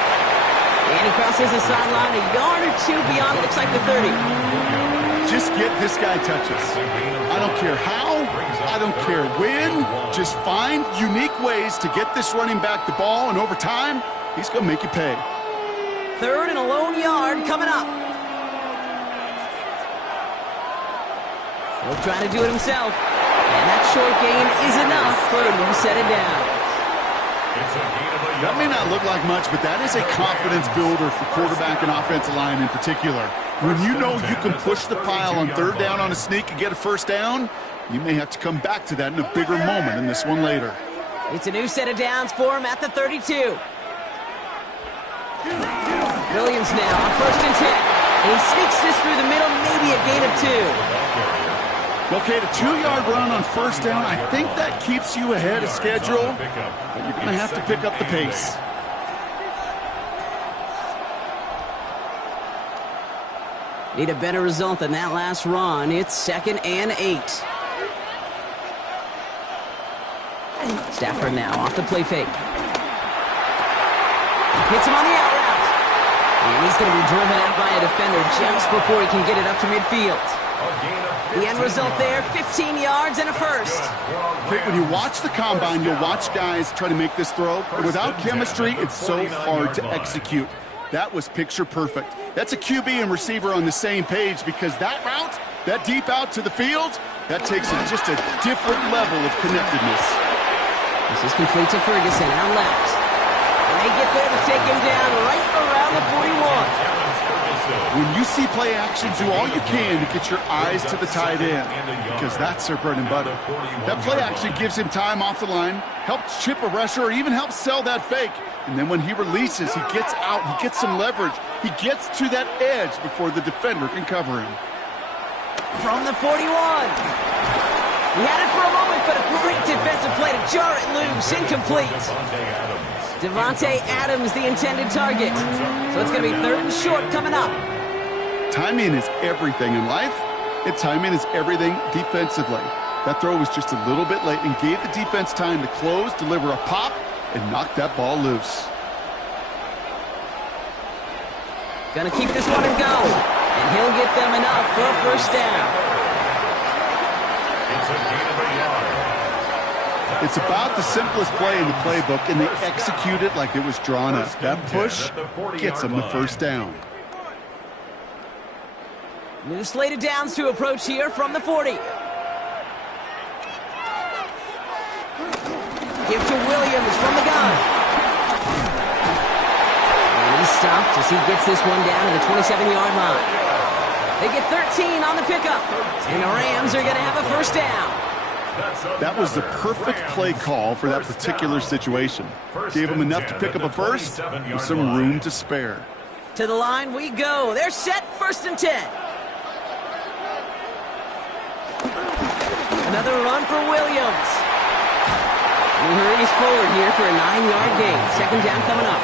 And he crosses the sideline a yard or two beyond, looks like the 30. Just get this guy touches. I don't care how, I don't care when, just find unique ways to get this running back the ball, and over time, he's going to make you pay. 3rd and a lone yard coming up. He'll try to do it himself. And that short gain is enough for a new set of downs. That may not look like much, but that is a confidence builder for quarterback and offensive line in particular. When you know you can push the pile on 3rd down on a sneak and get a 1st down, you may have to come back to that in a bigger moment in this one later. It's a new set of downs for him at the 32. Williams now on 1st and 10. And he sneaks this through the middle, maybe a gain of 2. Okay, the 2-yard run on 1st down, I think that keeps you ahead of schedule, but you're going to have to pick up the pace. Need a better result than that last run. It's 2nd and 8. Stafford now off the play fake. Hits him on the out route. And he's going to be driven out by a defender just before he can get it up to midfield. The end result there, 15 yards and a 1st. Okay, when you watch the combine, you'll watch guys try to make this throw, but without chemistry, it's so hard to execute. That was picture perfect. That's a QB and receiver on the same page, because that route, that deep out to the field, that takes it just a different level of connectedness. This is complete to Ferguson out left. And they get there to take him down right around the 41. When you see play action, do all you can to get your eyes to the tight end, because that's their bread and butter. That play action gives him time off the line, helps chip a rusher, or even helps sell that fake. And then when he releases, he gets out, he gets some leverage. He gets to that edge before the defender can cover him. From the 41. He had it for a moment, but a great defensive play to jar it loose. Incomplete. Devontae Adams, the intended target. So it's going to be 3rd and short coming up. Timing is everything in life, and timing is everything defensively. That throw was just a little bit late and gave the defense time to close, deliver a pop, and knock that ball loose. Gonna keep this one and go. And he'll get them enough for a 1st down. It's a gain of a yard. It's about the simplest play in the playbook, and they execute it like it was drawn up. That push gets them the 1st down. New slate of downs to approach here from the 40. Give to Williams from the gun. And he's stopped as he gets this one down to the 27-yard line. They get 13 on the pickup. And the Rams are going to have a 1st down. That was the perfect play call for that particular situation. Gave them enough to pick up a 1st with some room to spare. To the line we go. They're set, 1st and 10. Another run for Williams. He hurries forward here for a 9-yard gain. 2nd down coming up.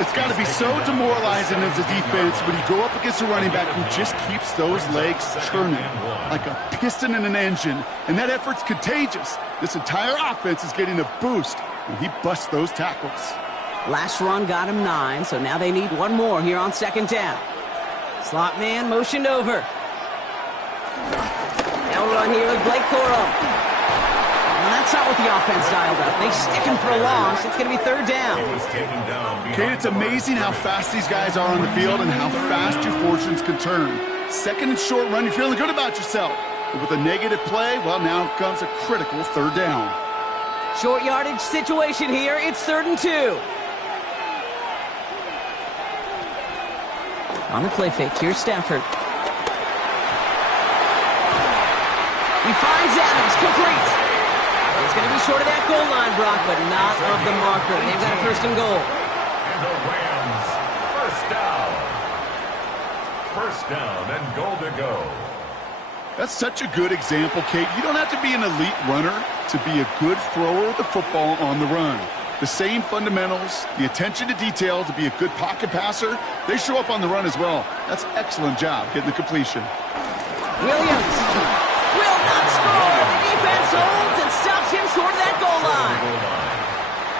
It's got to be so demoralizing as a defense when you go up against a running back who just keeps those legs churning like a piston in an engine, and that effort's contagious. This entire offense is getting a boost when he busts those tackles. Last run got him 9, so now they need one more here on 2nd down. Slot man motioned over. Now run here with Blake Corum. Well, that's not what the offense dialed up. They stick him for a loss. It's going to be 3rd down. Kate, it's amazing how fast these guys are on the field and how fast your fortunes can turn. 2nd and short run, you're feeling good about yourself. But with a negative play, well, now comes a critical 3rd down. Short yardage situation here. It's 3rd and 2. On the play fake, here's Stafford. He finds Adams, complete. It's going to be short of that goal line, Brock, but not of the marker. They've got a 1st and goal. And the Rams, 1st down. 1st down and goal to go. That's such a good example, Kate. You don't have to be an elite runner to be a good thrower of the football on the run. The same fundamentals, the attention to detail to be a good pocket passer, they show up on the run as well. That's an excellent job getting the completion. Williams will not score. The defense holds and stops him short of that goal line.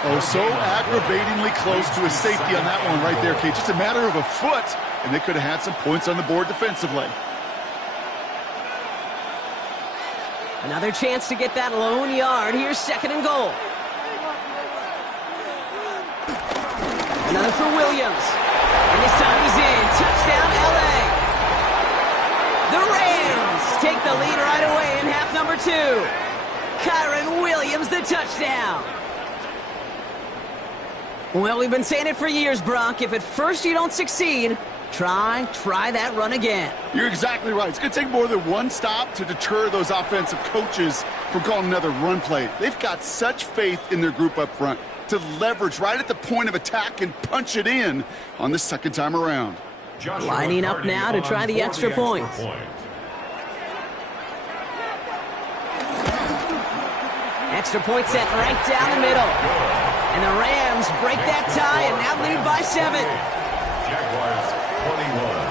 Oh, so aggravatingly close to a safety on that one right there, Kate. Just a matter of a foot, and they could have had some points on the board defensively. Another chance to get that lone yard. Here's 2nd and goal. Another for Williams. And this time he's in. Touchdown, LA. The Rams take the lead right away in half number 2. Kyron Williams, the touchdown. Well, we've been saying it for years, Brock. If at first you don't succeed, try that run again. You're exactly right. It's going to take more than one stop to deter those offensive coaches from calling another run play. They've got such faith in their group up front to leverage right at the point of attack and punch it in on the second time around. Lining up now to try the extra point. Extra point set right down the middle. And the Rams break that tie and now lead by 7. Jaguars 21.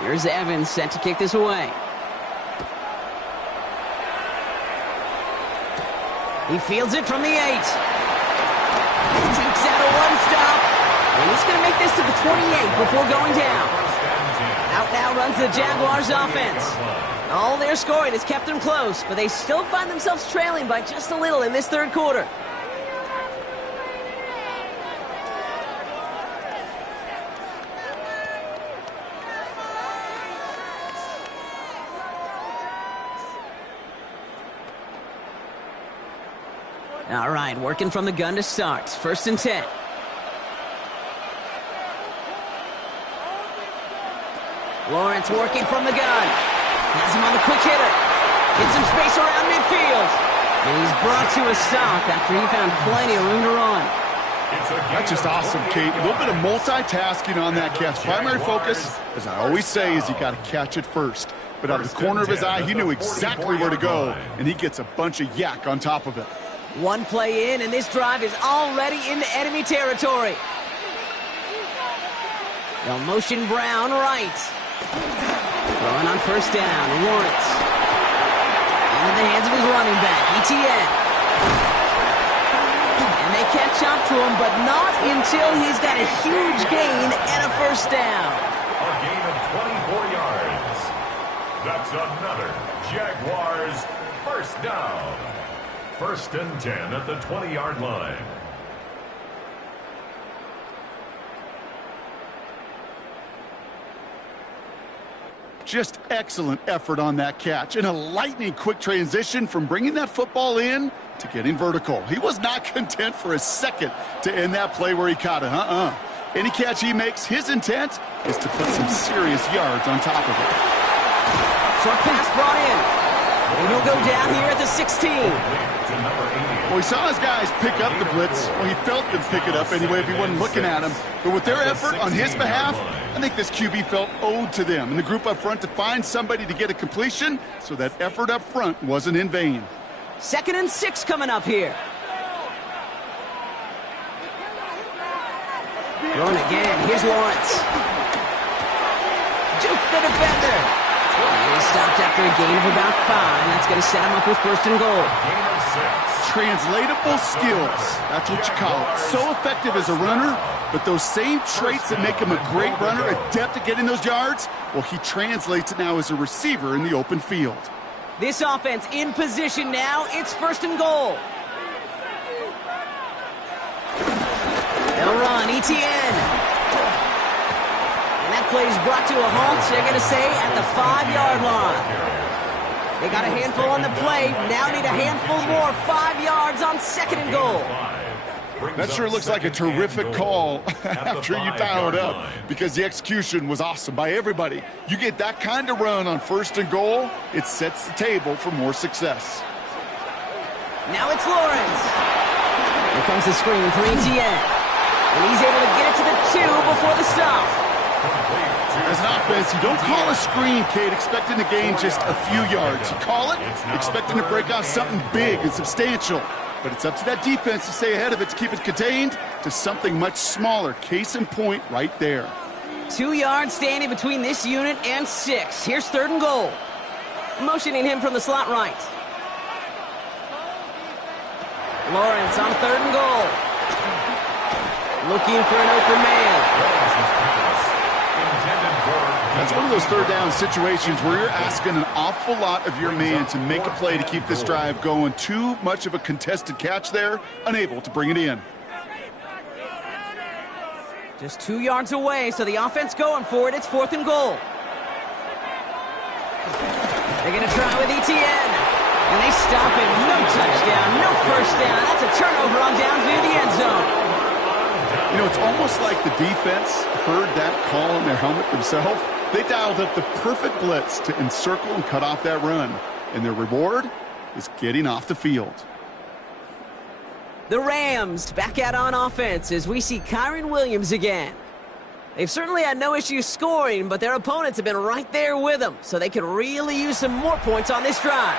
Here's Evans set to kick this away. He fields it from the 8. Takes out a one-stop. And he's going to make this to the 28 before going down. Out now runs the Jaguars offense. All their scoring has kept them close, but they still find themselves trailing by just a little in this third quarter. All right, working from the gun to start. 1st and 10. Lawrence working from the gun. Has him on the quick hitter. Gets some space around midfield. And he's brought to a stop after he found plenty of room to run. That's just awesome, Kate. A little bit of multitasking on that catch. Primary focus, as I always say, is you got to catch it first. But out of the corner of his eye, he knew exactly where to go, and he gets a bunch of yak on top of it. One play in, and this drive is already into enemy territory. They'll motion Brown right. Throwing on 1st down, Lawrence. Into the hands of his running back, ETN. And they catch up to him, but not until he's got a huge gain and a 1st down. A gain of 24 yards. That's another Jaguars 1st down. 1st and 10 at the 20-yard line. Just excellent effort on that catch. And a lightning-quick transition from bringing that football in to getting vertical. He was not content for a second to end that play where he caught it. Any catch he makes, his intent is to put some serious yards on top of it. Short pass brought in. And he'll go down here at the 16. Well, he saw his guys pick up the blitz. Well, he felt them pick it up anyway if he wasn't looking at him. But with their effort on his behalf, I think this QB felt owed to them and the group up front to find somebody to get a completion, so that effort up front wasn't in vain. 2nd and 6 coming up here. Throwing again. Here's Lawrence. Juke the defender. And he stopped after a gain of about 5. That's going to set him up with 1st and goal. Translatable skills. That's what you call it. So effective as a runner, but those same traits that make him a great runner, adept at getting those yards, well, he translates it now as a receiver in the open field. This offense in position now. It's 1st and goal. They'll run. ETN. That play is brought to a halt, so they're going to say at the 5-yard line. They got a handful on the play. Now need a handful more. 5 yards on 2nd and goal. That sure looks like a terrific call after you dial it up, because the execution was awesome by everybody. You get that kind of run on 1st and goal, it sets the table for more success. Now it's Lawrence. Here comes the screen for ETN. And he's able to get it to the 2 before the stop. As an offense, you don't call a screen, Kate, expecting to gain just a few yards. You call it expecting to break out something big and substantial. But it's up to that defense to stay ahead of it, to keep it contained to something much smaller. Case in point right there. 2 yards standing between this unit and 6. Here's 3rd and goal. Motioning him from the slot right. Lawrence on 3rd and goal. Looking for an open man. That's one of those 3rd down situations where you're asking an awful lot of your man to make a play to keep this drive going. Too much of a contested catch there, unable to bring it in. Just 2 yards away, so the offense going for it. It's 4th and goal. They're going to try with ETN. And they stop him. No touchdown, no first down. That's a turnover on downs near the end zone. You know, it's almost like the defense heard that call in their helmet themselves. They dialed up the perfect blitz to encircle and cut off that run. And their reward is getting off the field. The Rams back out on offense as we see Kyron Williams again. They've certainly had no issues scoring, but their opponents have been right there with them, so they could really use some more points on this drive.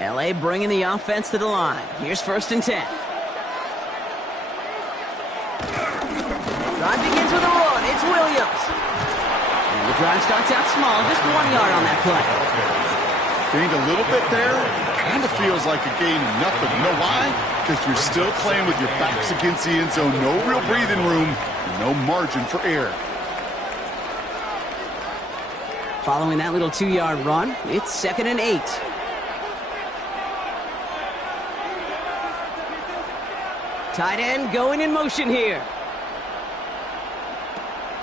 LA bringing the offense to the line. Here's 1st and 10. Drive begins with a run. It's Williams. And the drive starts out small, just 1 yard on that play. Gained a little bit there. Kind of feels like a gain of nothing. You know why? Because you're still playing with your backs against the end zone. No real breathing room. No margin for error. Following that little 2-yard run, it's 2nd and 8. Tight end going in motion here.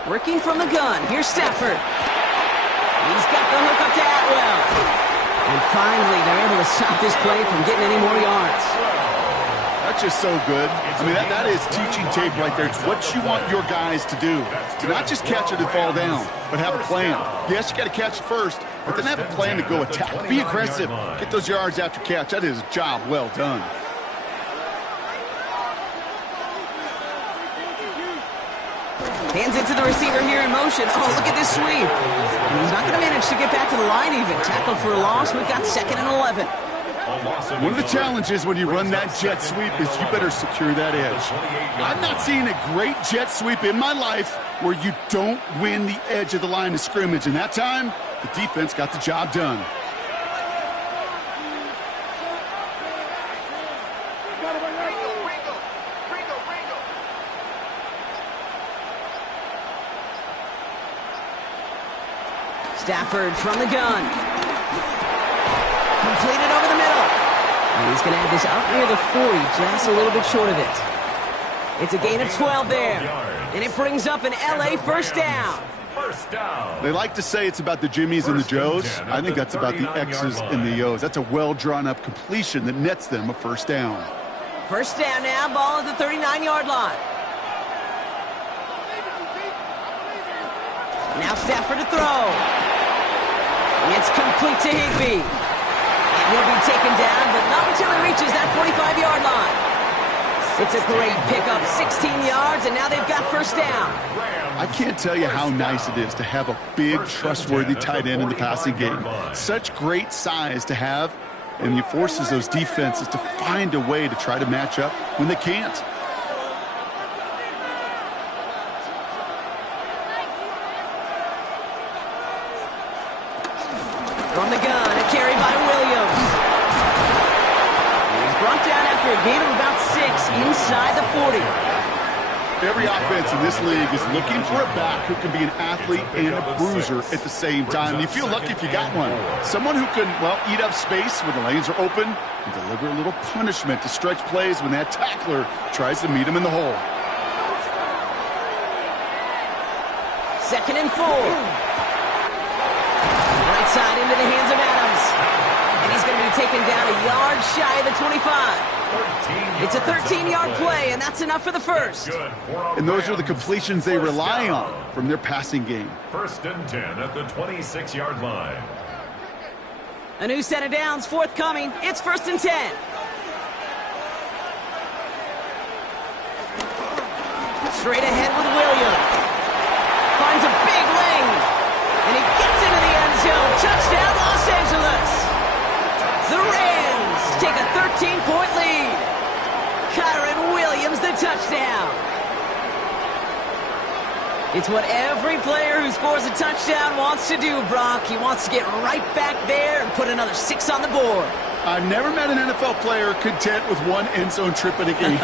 Working from the gun. Here's Stafford. He's got the hook up to Atwell. And finally, they're able to stop this play from getting any more yards. That's just so good. I mean, that is teaching tape right there. It's what you want your guys to do. To not just catch it and fall down, but have a plan. Yes, you got to catch it first, but then have a plan to go attack. Be aggressive. Get those yards after catch. That is a job well done. Hands it to the receiver here in motion. Oh, look at this sweep. And he's not going to manage to get back to the line even. Tackled for a loss. We've got 2nd and 11. One of the challenges when you run that jet sweep is you better secure that edge. I've not seen a great jet sweep in my life where you don't win the edge of the line of scrimmage. And that time, the defense got the job done. Stafford from the gun. Completed over the middle. And he's going to have this out near the 40, just a little bit short of it. It's a gain of 12 there. And it brings up an LA first down. down. They like to say it's about the Jimmies and the Joes. I think that's about the X's and the O's. That's a well-drawn-up completion that nets them a first down. First down now, ball at the 39-yard line. Now Stafford to throw. It's complete to Higbee. And he'll be taken down, but not until he reaches that 45-yard line. It's a great pickup, 16 yards, and now they've got first down. I can't tell you how nice it is to have a big, trustworthy tight end in the passing game. Such great size to have, and he forces those defenses to find a way to try to match up when they can't. From the gun, a carry by Williams. And he's brought down after a gain of about 6 inside the 40. Every offense in this league is looking for a back who can be an athlete and a bruiser at the same time. You feel lucky if you got one. Someone who can, well, eat up space when the lanes are open and deliver a little punishment to stretch plays when that tackler tries to meet him in the hole. 2nd and 4. Right side into the hands of Adams. And he's going to be taken down a yard shy of the 25. It's a 13-yard play, and that's enough for the first. And those are the completions they rely on from their passing game. 1st and 10 at the 26-yard line. A new set of downs forthcoming. It's 1st and 10. Straight ahead with Williams. Finds a big lane. And he gets into the end zone. Touchdown, Los Angeles. The Rams take a 13-point lead. Kyron Williams, the touchdown. It's what every player who scores a touchdown wants to do, Brock. He wants to get right back there and put another 6 on the board. I've never met an NFL player content with one end zone trip in a game.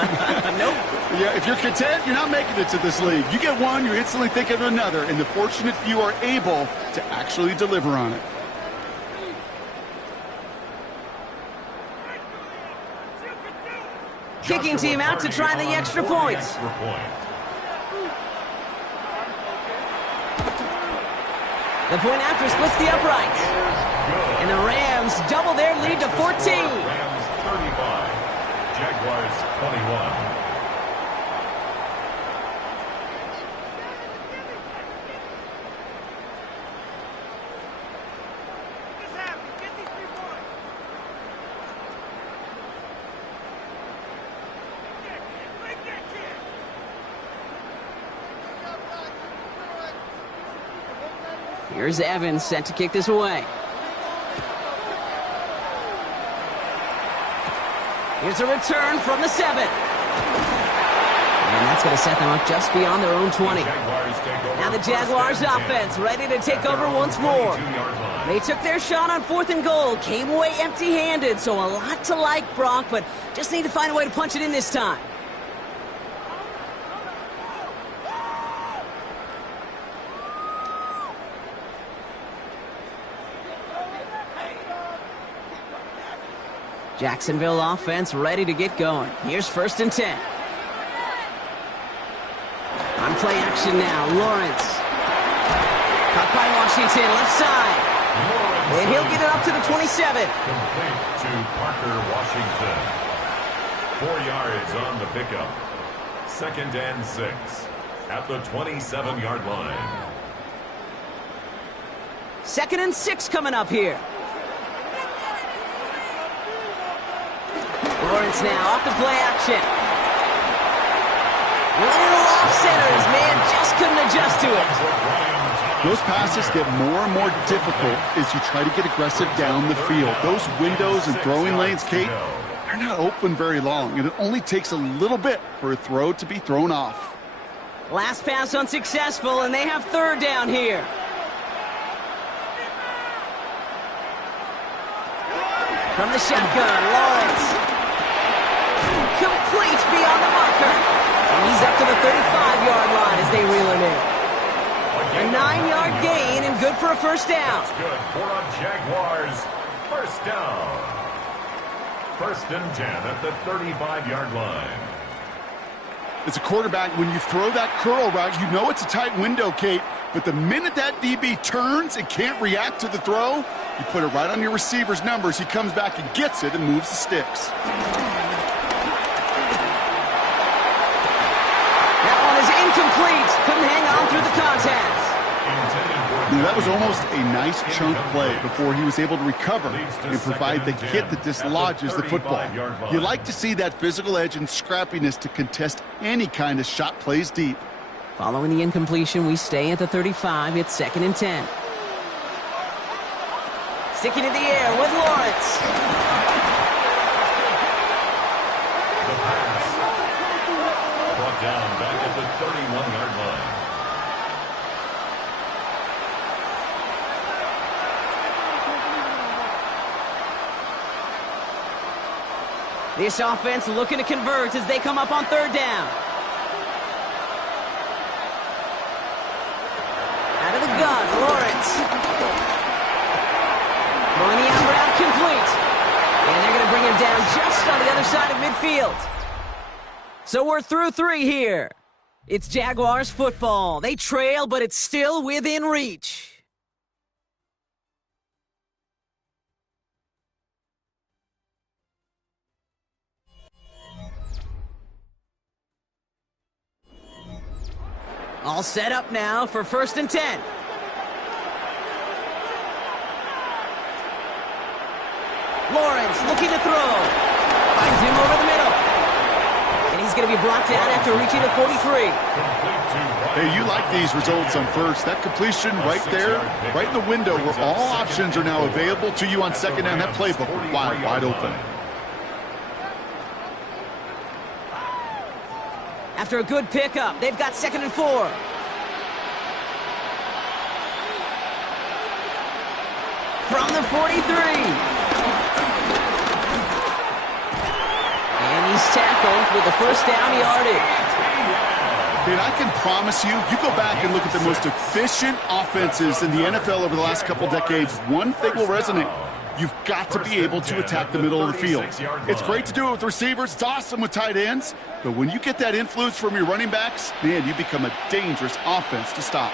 Nope. Yeah, if you're content, you're not making it to this league. You get one, you instantly think of another, and the fortunate few are able to actually deliver on it. Kicking team out to try the extra points. The point after splits the uprights. And the Rams double their lead to 14. Rams 35, Jaguars 21. Here's Evans set to kick this away. Here's a return from the 7. And that's going to set them up just beyond their own 20. Now the Jaguars offense ready to take over once more. They took their shot on 4th and goal, came away empty-handed, so a lot to like, Brock, but just need to find a way to punch it in this time. Jacksonville offense ready to get going. Here's 1st and 10. On play action now, Lawrence. Caught by Washington, left side. And he'll get it up to the 27. Complete to Parker Washington. 4 yards on the pickup. 2nd and 6 at the 27-yard line. 2nd and 6 coming up here. Lawrence now off the play action. Little off center. His man just couldn't adjust to it. Those passes get more and more difficult as you try to get aggressive down the field. Those windows and throwing lanes, Kate, they're not open very long, and it only takes a little bit for a throw to be thrown off. Last pass unsuccessful, and they have 3rd down here. From the shotgun, Lawrence. Complete beyond the marker. And he's up to the 35-yard line as they reel him in. A 9-yard gain and good for a 1st down. That's good for a Jaguars 1st down. 1st and 10 at the 35-yard line. As a quarterback, when you throw that curl route, you know it's a tight window, Kate. But the minute that DB turns and can't react to the throw, you put it right on your receiver's numbers. He comes back and gets it and moves the sticks. That one is incomplete. Couldn't hang on through the contact. Now, that was almost a nice chunk play before he was able to recover and provide the hit that dislodges the football. You like to see that physical edge and scrappiness to contest any kind of shot plays deep. Following the incompletion, we stay at the 35. It's 2nd and 10. Sticking in the air with Lawrence. The pass. Brought down back at the 31-yard line. This offense looking to convert as they come up on 3rd down. Out of the gun, Lawrence. Throwing the out route complete. And they're going to bring him down just on the other side of midfield. So we're through 3 here. It's Jaguars football. They trail, but it's still within reach. All set up now for 1st and 10. Lawrence looking to throw. Finds him over the middle. And he's going to be brought down after reaching the 43. Hey, you like these results on first. That completion right there, right in the window where all options are now available to you on 2nd down. That playbook wide open. After a good pickup, they've got 2nd and 4. From the 43. And he's tackled with the 1st down yardage. And I can promise you, you go back and look at the most efficient offenses in the NFL over the last couple decades, one thing will resonate. You've got to be able to attack the middle of the field. It's great to do it with receivers. It's awesome with tight ends. But when you get that influence from your running backs, man, you become a dangerous offense to stop.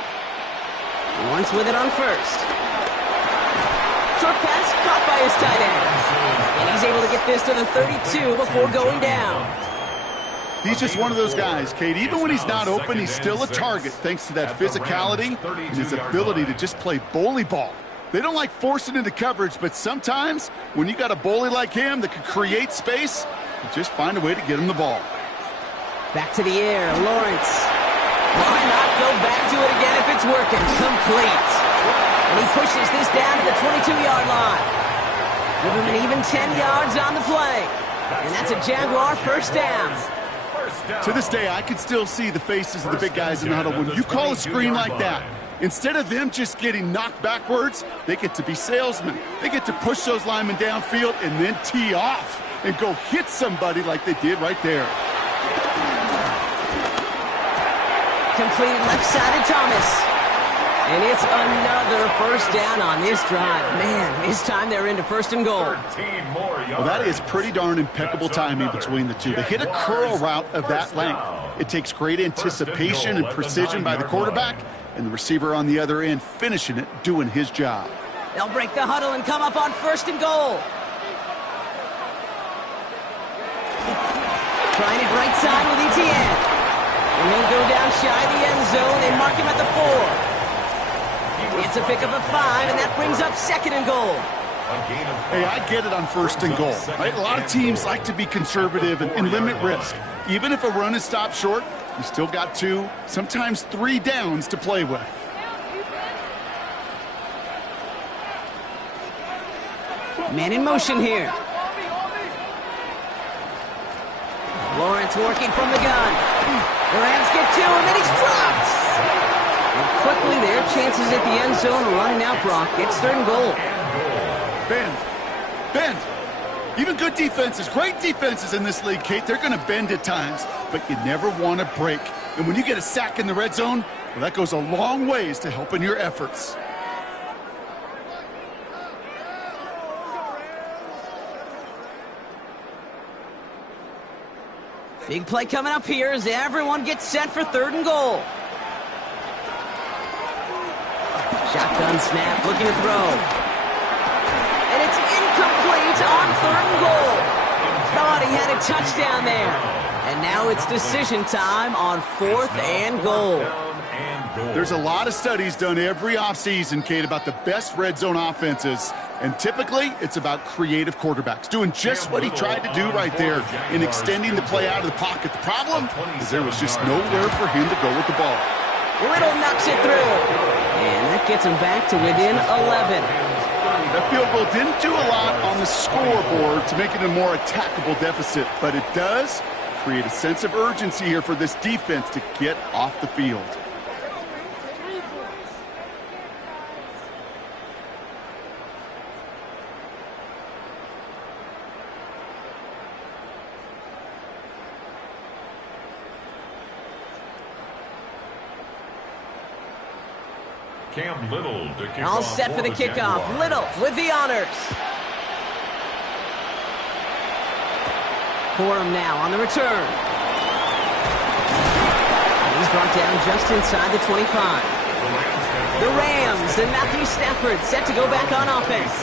Once with it on 1st. Short pass caught by his tight end. And he's able to get this to the 32 before going down. He's just one of those guys, Kate. Even when he's not open, he's still a target thanks to that physicality and his ability to just play bully ball. They don't like forcing into coverage, but sometimes when you got a bully like him that can create space, you just find a way to get him the ball. Back to the air, Lawrence. Why not go back to it again if it's working? Complete. And he pushes this down to the 22-yard line. Give him an even 10 yards on the play. And that's a Jaguar 1st down. To this day, I can still see the faces of the big guys in the huddle. When you call a screen like that, instead of them just getting knocked backwards, they get to be salesmen. They get to push those linemen downfield and then tee off and go hit somebody like they did right there. Completed left side to Thomas. And it's another 1st down on this drive. Man, this time they're into 1st and goal. Well, that is pretty darn impeccable timing between the two. They hit a curl route of that length. It takes great anticipation and precision by the quarterback, and the receiver on the other end finishing it, doing his job. They'll break the huddle and come up on 1st and goal. Trying it right side with Etienne. And he'll go down shy of the end zone. They mark him at the 4. It's a pickup of 5, and that brings up 2nd and goal. Hey, I get it on 1st and goal. Right? A lot of teams like to be conservative and limit risk. Even if a run is stopped short, you still got 2, sometimes 3 downs to play with. Man in motion here. Lawrence working from the gun. The Rams get 2, and then he's dropped. And quickly, their chances at the end zone are running out, Brock. It's 3rd and goal. Bend. Even good defenses, great defenses in this league, Kate, they're going to bend at times, but you never want to break. And when you get a sack in the red zone, well, that goes a long ways to helping your efforts. Big play coming up here as everyone gets set for 3rd and goal. Shotgun snap, looking to throw. And it's incomplete on 3rd and goal. Thought he had a touchdown there. And now it's decision time on 4th and goal. There's a lot of studies done every offseason, Kate, about the best red zone offenses. And typically, it's about creative quarterbacks, doing just what he tried to do right there in extending the play out of the pocket. The problem is there was just nowhere for him to go with the ball. Little knocks it through. And that gets him back to within 11. That field goal didn't do a lot on the scoreboard to make it a more attackable deficit, but it does create a sense of urgency here for this defense to get off the field. Cam Little to kick All off set for the kickoff. Jaguars. Little with the honors. Corum now on the return. He's brought down just inside the 25. The Rams and Matthew Stafford set to go back on offense.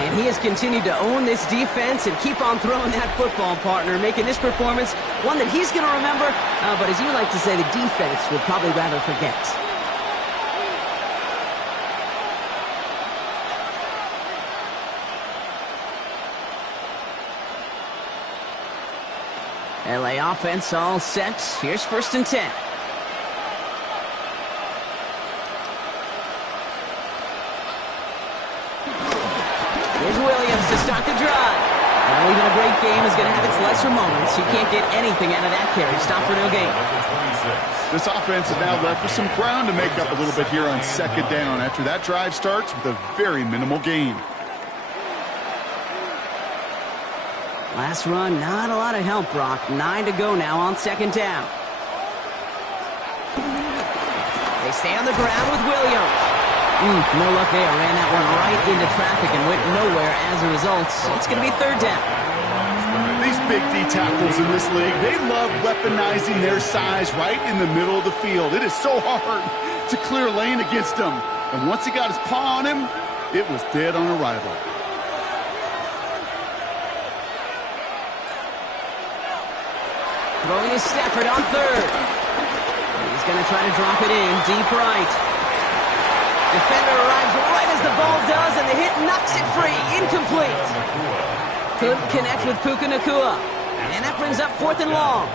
And he has continued to own this defense and keep on throwing that football, partner, making this performance one that he's going to remember, but as you like to say, the defense would probably rather forget. LA offense all set. Here's 1st and 10. Here's Williams to start the drive. Well, even a great game is going to have its lesser moments. You can't get anything out of that carry. Stop for no gain. This offense is now left with some ground to make up a little bit here on 2nd down after that drive starts with a very minimal gain. Last run, not a lot of help, Brock. 9 to go now on 2nd down. They stay on the ground with Williams. No luck there. Ran that one right into traffic and went nowhere as a result. It's going to be 3rd down. These big D tackles in this league, they love weaponizing their size right in the middle of the field. It is so hard to clear a lane against them. And once he got his paw on him, it was dead on arrival. Throwing is Stafford on 3rd. He's going to try to drop it in deep right. Defender arrives right as the ball does, and the hit knocks it free. Incomplete. Couldn't connect with Puka Nacua. And that brings up 4th and long.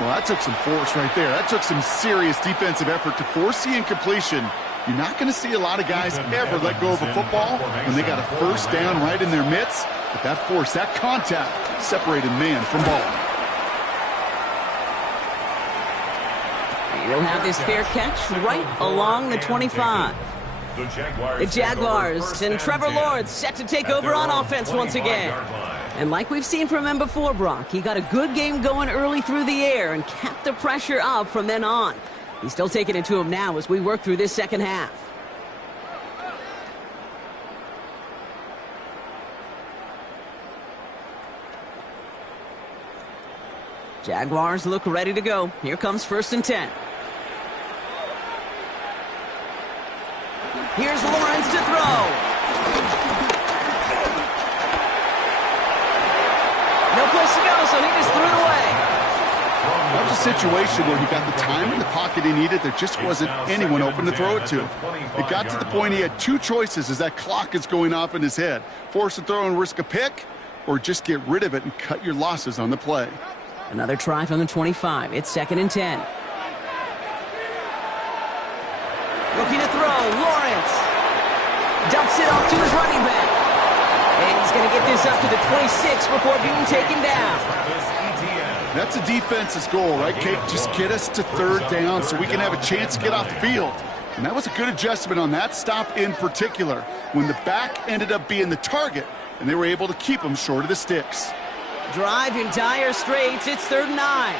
Well, that took some force right there. That took some serious defensive effort to force the incompletion. You're not going to see a lot of guys ever let go of a football when they got a 1st down right in their midst. But that force, that contact, separated man from ball. He'll have this fair catch right along the 25. The Jaguars and Trevor Lawrence set to take over on offense once again. And like we've seen from him before, Brock, he got a good game going early through the air and kept the pressure up from then on. He's still taking it to him now as we work through this 2nd half. Jaguars look ready to go. Here comes 1st and 10. Here's Lawrence to throw. No place to go, so he just threw it away. That was a situation where he got the time in the pocket he needed. There just wasn't anyone open to throw it to. It got to the point he had 2 choices as that clock is going off in his head. Force a throw and risk a pick, or just get rid of it and cut your losses on the play. Another try from the 25. It's 2nd and 10. Looking to throw. Lawrence dumps it off to his running back. And he's going to get this up to the 26 before being taken down. That's a defense's goal, right, Kate? Just get us to 3rd down so we can have a chance to get off the field. And that was a good adjustment on that stop in particular, when the back ended up being the target, and they were able to keep him short of the sticks. Drive in dire straits. It's 3rd and 9.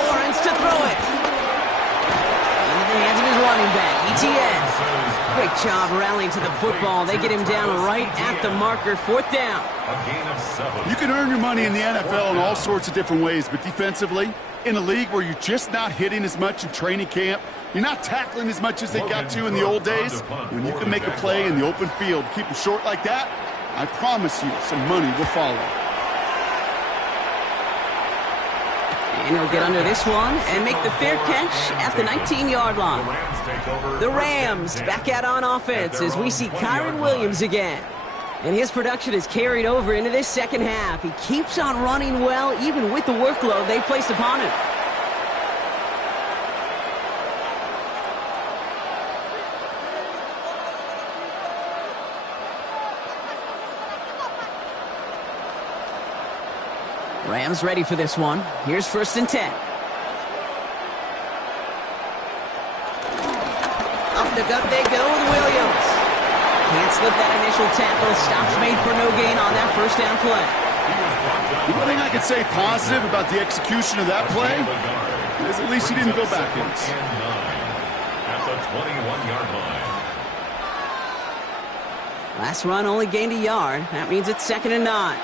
Lawrence to throw it. Into the hands of his running back, ETN. Great job rallying to the football. They get him down right at the marker. 4th down. You can earn your money in the NFL in all sorts of different ways, but defensively, in a league where you're just not hitting as much in training camp, you're not tackling as much as they got to in the old days, when you can make a play in the open field, keep them short like that, I promise you some money will follow. And he'll get under this one and make the fair catch at the 19-yard line. The Rams back out on offense as we see Kyron Williams again. And his production is carried over into this 2nd half. He keeps on running well, even with the workload they've placed upon him. Rams ready for this one. Here's 1st and 10. Up the gut they go with Williams. Can't slip that initial tackle. Stops made for no gain on that 1st down play. The one thing I could say positive about the execution of that play is at least he didn't go backwards. At the 21-yard line. Last run only gained a yard. That means it's 2nd and 9.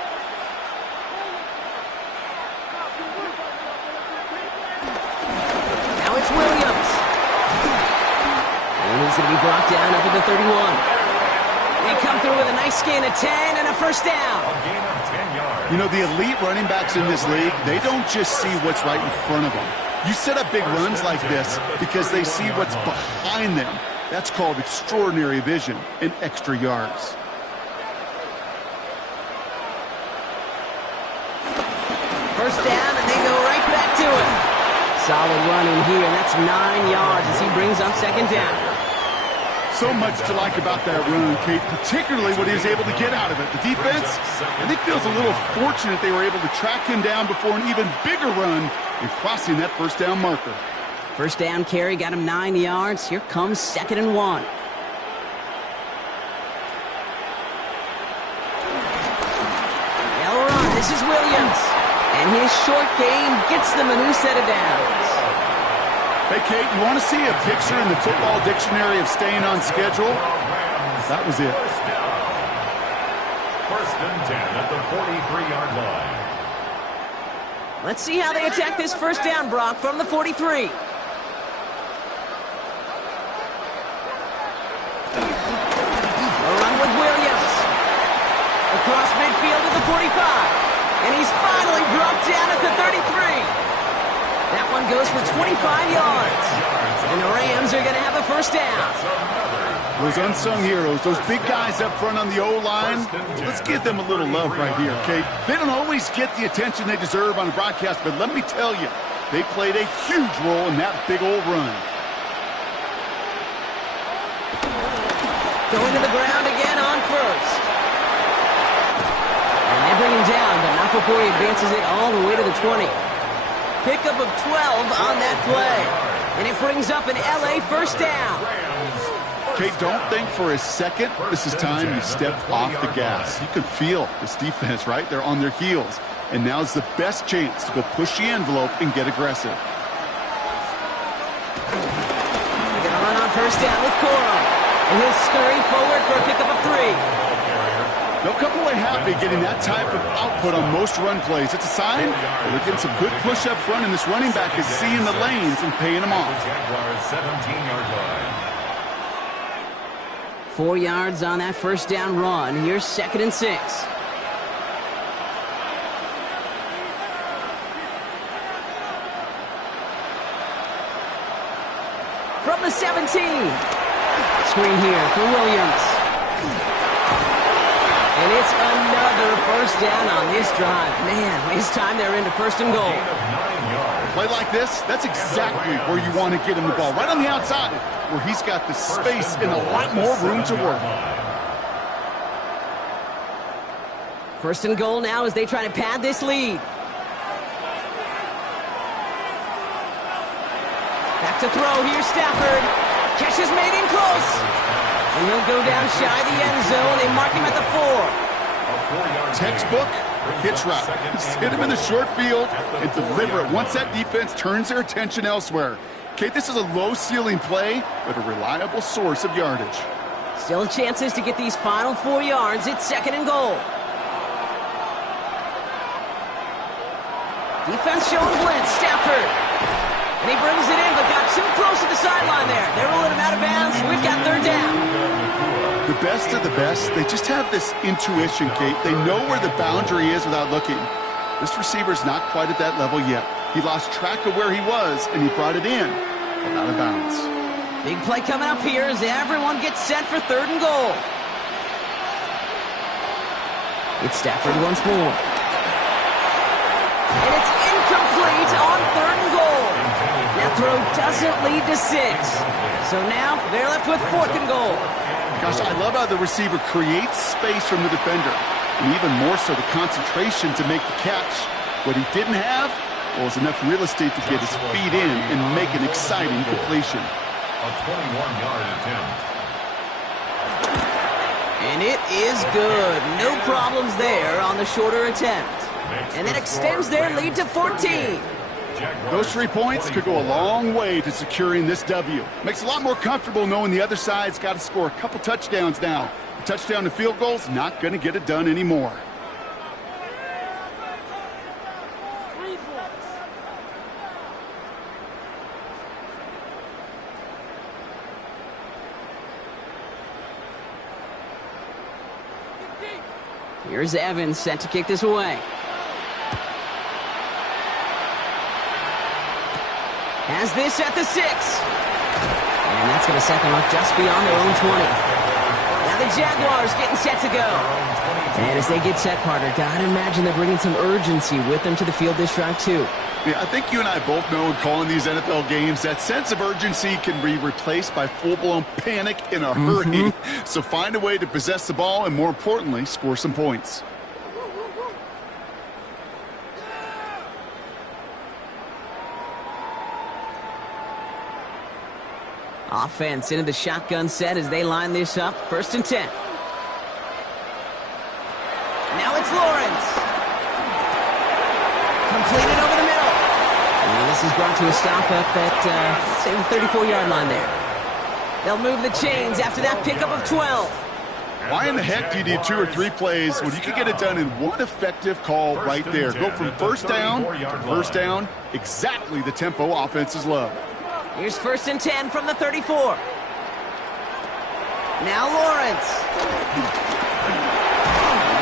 he's going to be brought down up at the 31. They come through with a nice gain of 10 and a first down. A gain of 10 yards. You know, the elite running backs in this league, they don't just see what's right in front of them. You set up big runs like this because they see what's behind them. That's called extraordinary vision and extra yards. First down, and they go right back to it. Solid run in here, and that's 9 yards as he brings up second down. So much to like about that run, Kate, particularly what he was able to get out of it. The defense, I think, feels a little fortunate they were able to track him down before an even bigger run and crossing that first down marker. First down carry got him 9 yards. Here comes 2nd and 1. They'll run. This is Williams. And his short game gets them a new set of downs. Hey, Kate, you want to see a picture in the football dictionary of staying on schedule? That was it. First and 10 at the 43-yard line. Let's see how they attack this first down, Brock, from the 43. A run with Williams. Across midfield at the 45. And he's finally brought down at the 33. That one goes for 25 yards. And the Rams are going to have a first down. Those unsung heroes, those big guys up front on the O-line, let's give them a little love right here, okay? They don't always get the attention they deserve on a broadcast, but let me tell you, they played a huge role in that big old run. Going to the ground again on first. And they bring him down, but not before he advances it all the way to the 20. Pickup of 12 on that play. And it brings up an LA first down. Kate, don't think for a second this is time you step off the gas. You can feel this defense, right? They're on their heels. And now's the best chance to go push the envelope and get aggressive. They're going to run on first down with Corum. And he'll scurry forward for a pickup of 3. They'll come away happy getting that type of output on most run plays. It's a sign that they're getting some good push up front, and this running back is seeing the lanes and paying them off. Jaguars 17-yard line. 4 yards on that first down run. Here's 2nd and 6. From the 17. Screen here for Williams. And it's another first down on this drive. Man, this time they're into 1st and goal. Play like this, that's exactly where you want to get him the ball. Right on the outside, where he's got the space and a lot more room to work. 1st and goal now as they try to pad this lead. Back to throw. Here's Stafford. Catch is made in close. And he'll go down shy of the end zone. They mark him at the 4. Textbook hitch route. Just hit him in the short field and deliver it once that defense turns their attention elsewhere. Kate, this is a low-ceiling play, but a reliable source of yardage. Still chances to get these final 4 yards. It's 2nd and goal. Defense showing blitz. Stafford. And he brings it in, but got too close to the sideline there. They're rolling him out of bounds. We've got 3rd down. The best of the best, they just have this intuition, Kate. They know where the boundary is without looking. This receiver's not quite at that level yet. He lost track of where he was, and he brought it in, but out of bounds. Big play coming up here as everyone gets set for 3rd and goal. It's Stafford once more. And it's incomplete on 3rd and goal. That throw doesn't lead to 6. So now they're left with 4th and goal. Gosh, I love how the receiver creates space from the defender, and even more so the concentration to make the catch. What he didn't have was enough real estate to get his feet in and make an exciting completion. A 21-yard attempt. And it is good. No problems there on the shorter attempt. And that extends their lead to 14. Those 3 points could go a long way to securing this W. Makes it a lot more comfortable knowing the other side's got to score a couple touchdowns now. A touchdown to field goal's not going to get it done anymore. Here's Evans set to kick this away. Has this at the 6. And that's going to set them up just beyond their own 20. Now the Jaguars getting set to go. And as they get set, Carter, gotta imagine they're bringing some urgency with them to the field this drive too. Yeah, I think you and I both know in calling these NFL games that sense of urgency can be replaced by full-blown panic in a hurry. So find a way to possess the ball and, more importantly, score some points. Offense into the shotgun set as they line this up. 1st and 10. Now it's Lawrence. Completed over the middle. And this is brought to a stop up at, say, the 34-yard line there. They'll move the chains after that pickup of 12. Why in the heck do you need 2 or 3 plays when you can get it done in one effective call right there? Go from first down to first down, exactly the tempo offenses love. Here's 1st and 10 from the 34. Now Lawrence.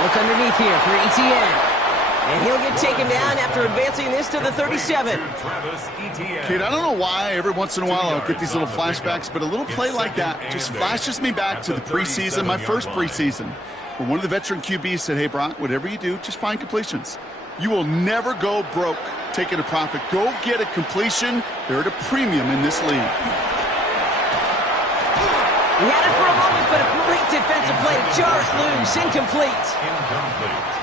Look underneath here for ETN. And he'll get taken down after advancing this to the 37. Kid, I don't know why every once in a while I'll get these little flashbacks, but a little play like that just flashes me back to the preseason, my first preseason, where one of the veteran QBs said, hey, Brock, whatever you do, just find completions. You will never go broke taking a profit. Go get a completion. They're at a premium in this league. He had it for a moment, but a great defensive play to jar it loose. Incomplete.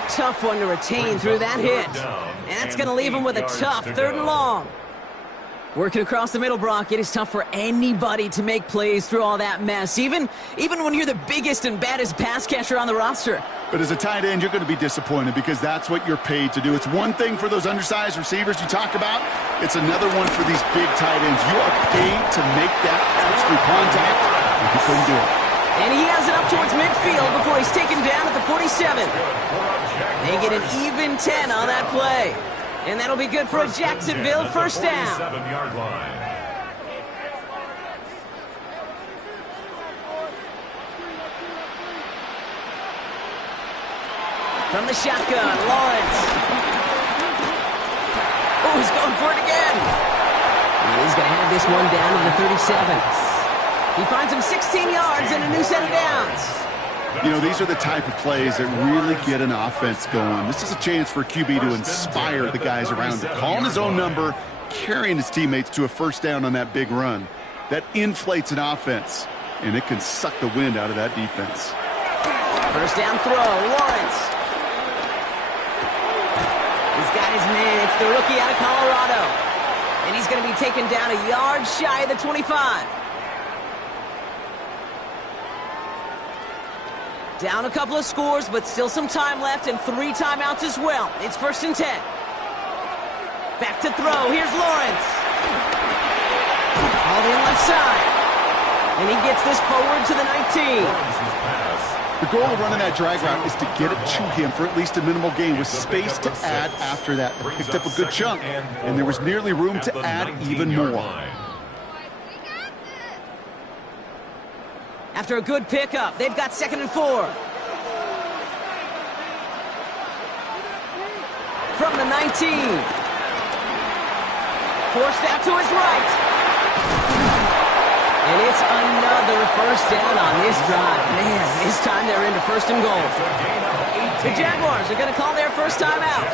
Tough one to retain through that hit. And that's going to leave him with a tough 3rd and long. Working across the middle, Brock, it is tough for anybody to make plays through all that mess, even when you're the biggest and baddest pass catcher on the roster. But as a tight end, you're going to be disappointed because that's what you're paid to do. It's one thing for those undersized receivers you talk about. It's another one for these big tight ends. You are paid to make that catch through contact, and he couldn't do it. And he has it up towards midfield before he's taken down at the 47. They get an even 10 on that play. And that'll be good for a Jacksonville 1st down. From the shotgun, Lawrence. Oh, he's going for it again. And he's going to have this one down to the 37. He finds him 16 yards and a new set of downs. You know, these are the type of plays that really get an offense going. This is a chance for QB to inspire the guys around him. Calling his own number, carrying his teammates to a 1st down on that big run. That inflates an offense, and it can suck the wind out of that defense. 1st down throw, Lawrence. He's got his man. It's the rookie out of Colorado. And he's going to be taken down a yard shy of the 25. Down a couple of scores, but still some time left and 3 timeouts as well. It's 1st and 10. Back to throw. Here's Lawrence. All in left side. And he gets this forward to the 19. The goal of running that drag route is to get it to him for at least a minimal gain with space to add after that. They picked up a good chunk, and there was nearly room to add even more. After a good pickup, they've got 2nd and 4. From the 19. Forced out to his right. And it's another 1st down on this drive. Man, this time they're into 1st and goal. The Jaguars are going to call their first time out.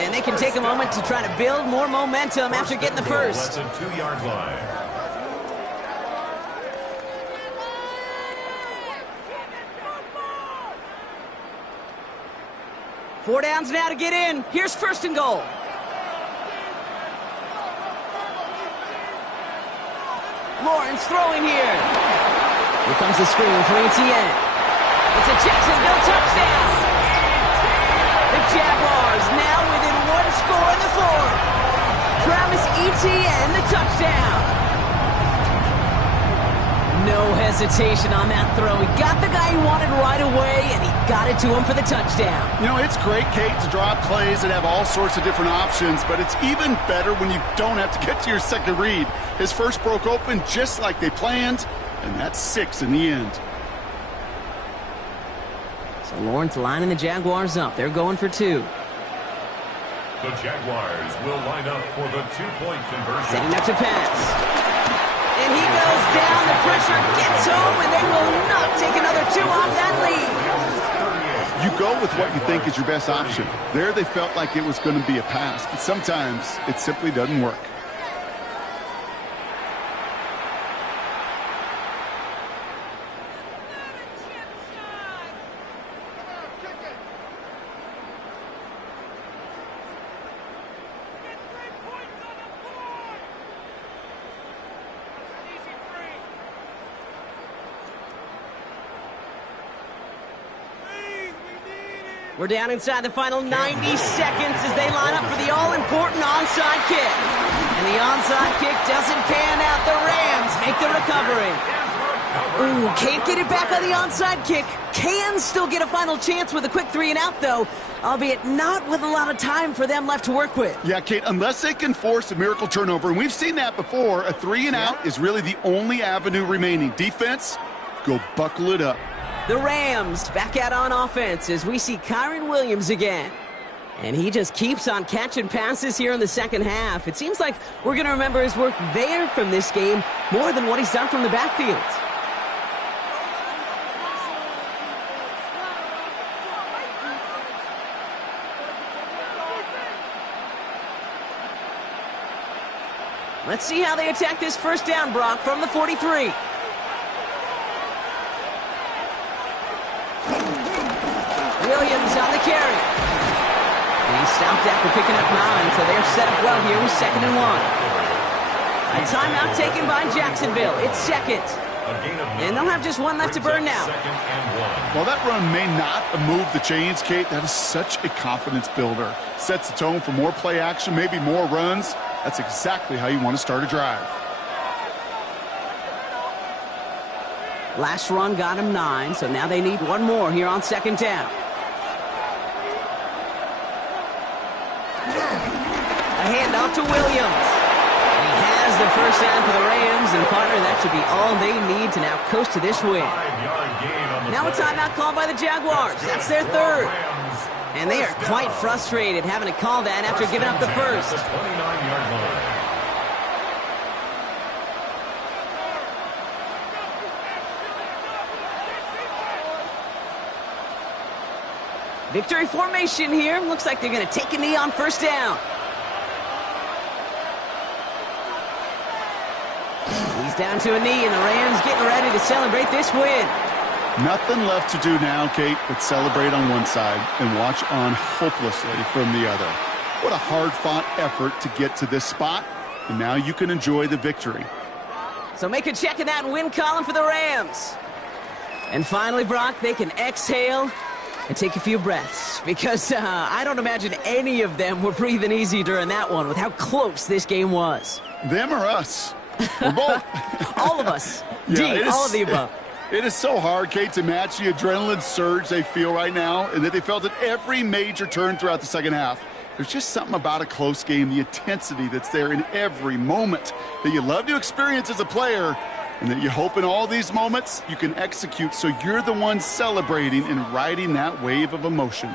And they can take a moment to try to build more momentum after getting the first. 2-yard line. Four downs now to get in. Here's 1st and goal. Lawrence throwing here. Here comes the screen for ETN. It's a Jacksonville touchdown. The Jaguars now within 1 score in the 4th. Travis Etienne, the touchdown. No hesitation on that throw. He got the guy he wanted right away, and he got it to him for the touchdown. You know, it's great, Kate, to draw up plays that have all sorts of different options, but it's even better when you don't have to get to your second read. His first broke open just like they planned, and that's 6 in the end. So So Lawrence lining the Jaguars up. They're going for two. The Jaguars will line up for the two-point conversion. Setting up to pass. And he goes down. The pressure gets home, and they will not take another two off that lead. You go with what you think is your best option. There they felt like it was going to be a pass, but sometimes it simply doesn't work. We're down inside the final 90 seconds as they line up for the all-important onside kick. And the onside kick doesn't pan out. The Rams make the recovery. Ooh, can't get it back on the onside kick. Can still get a final chance with a quick 3-and-out, though, albeit not with a lot of time for them left to work with. Yeah, Kate, unless they can force a miracle turnover, and we've seen that before, a 3-and-out is really the only avenue remaining. Defense, go buckle it up. The Rams back out on offense as we see Kyren Williams again. And he just keeps on catching passes here in the second half. It seems like we're going to remember his work there from this game more than what he's done from the backfield. Let's see how they attack this first down, Brock, from the 43. Williams on the carry. And he's stopped after picking up 9, so they're set up well here with 2nd and 1. A timeout taken by Jacksonville. It's second. And they'll have just one left to burn now. While that run may not have moved the chains, Kate, that is such a confidence builder. Sets the tone for more play action, maybe more runs. That's exactly how you want to start a drive. Last run got him 9, so now they need one more here on 2nd down. A handoff to Williams. And he has the first down for the Rams, and partner, that should be all they need to now coast to this win. Now a timeout called by the Jaguars. That's their 3rd. And they are quite frustrated having to call that after giving up the first. Victory formation here. Looks like they're going to take a knee on first down. He's down to a knee, and the Rams getting ready to celebrate this win. Nothing left to do now, Kate, but celebrate on one side and watch on hopelessly from the other. What a hard-fought effort to get to this spot, and now you can enjoy the victory. So make a check of that win column for the Rams. And finally, Brock, they can exhale and take a few breaths, because I don't imagine any of them were breathing easy during that one with how close this game was. Them or us? Or both. All of us. Yeah, all of the above. It is so hard, Kate, to match the adrenaline surge they feel right now, and that they felt at every major turn throughout the second half. There's just something about a close game, the intensity that's there in every moment that you love to experience as a player, and that you hope in all these moments you can execute so you're the one celebrating and riding that wave of emotion.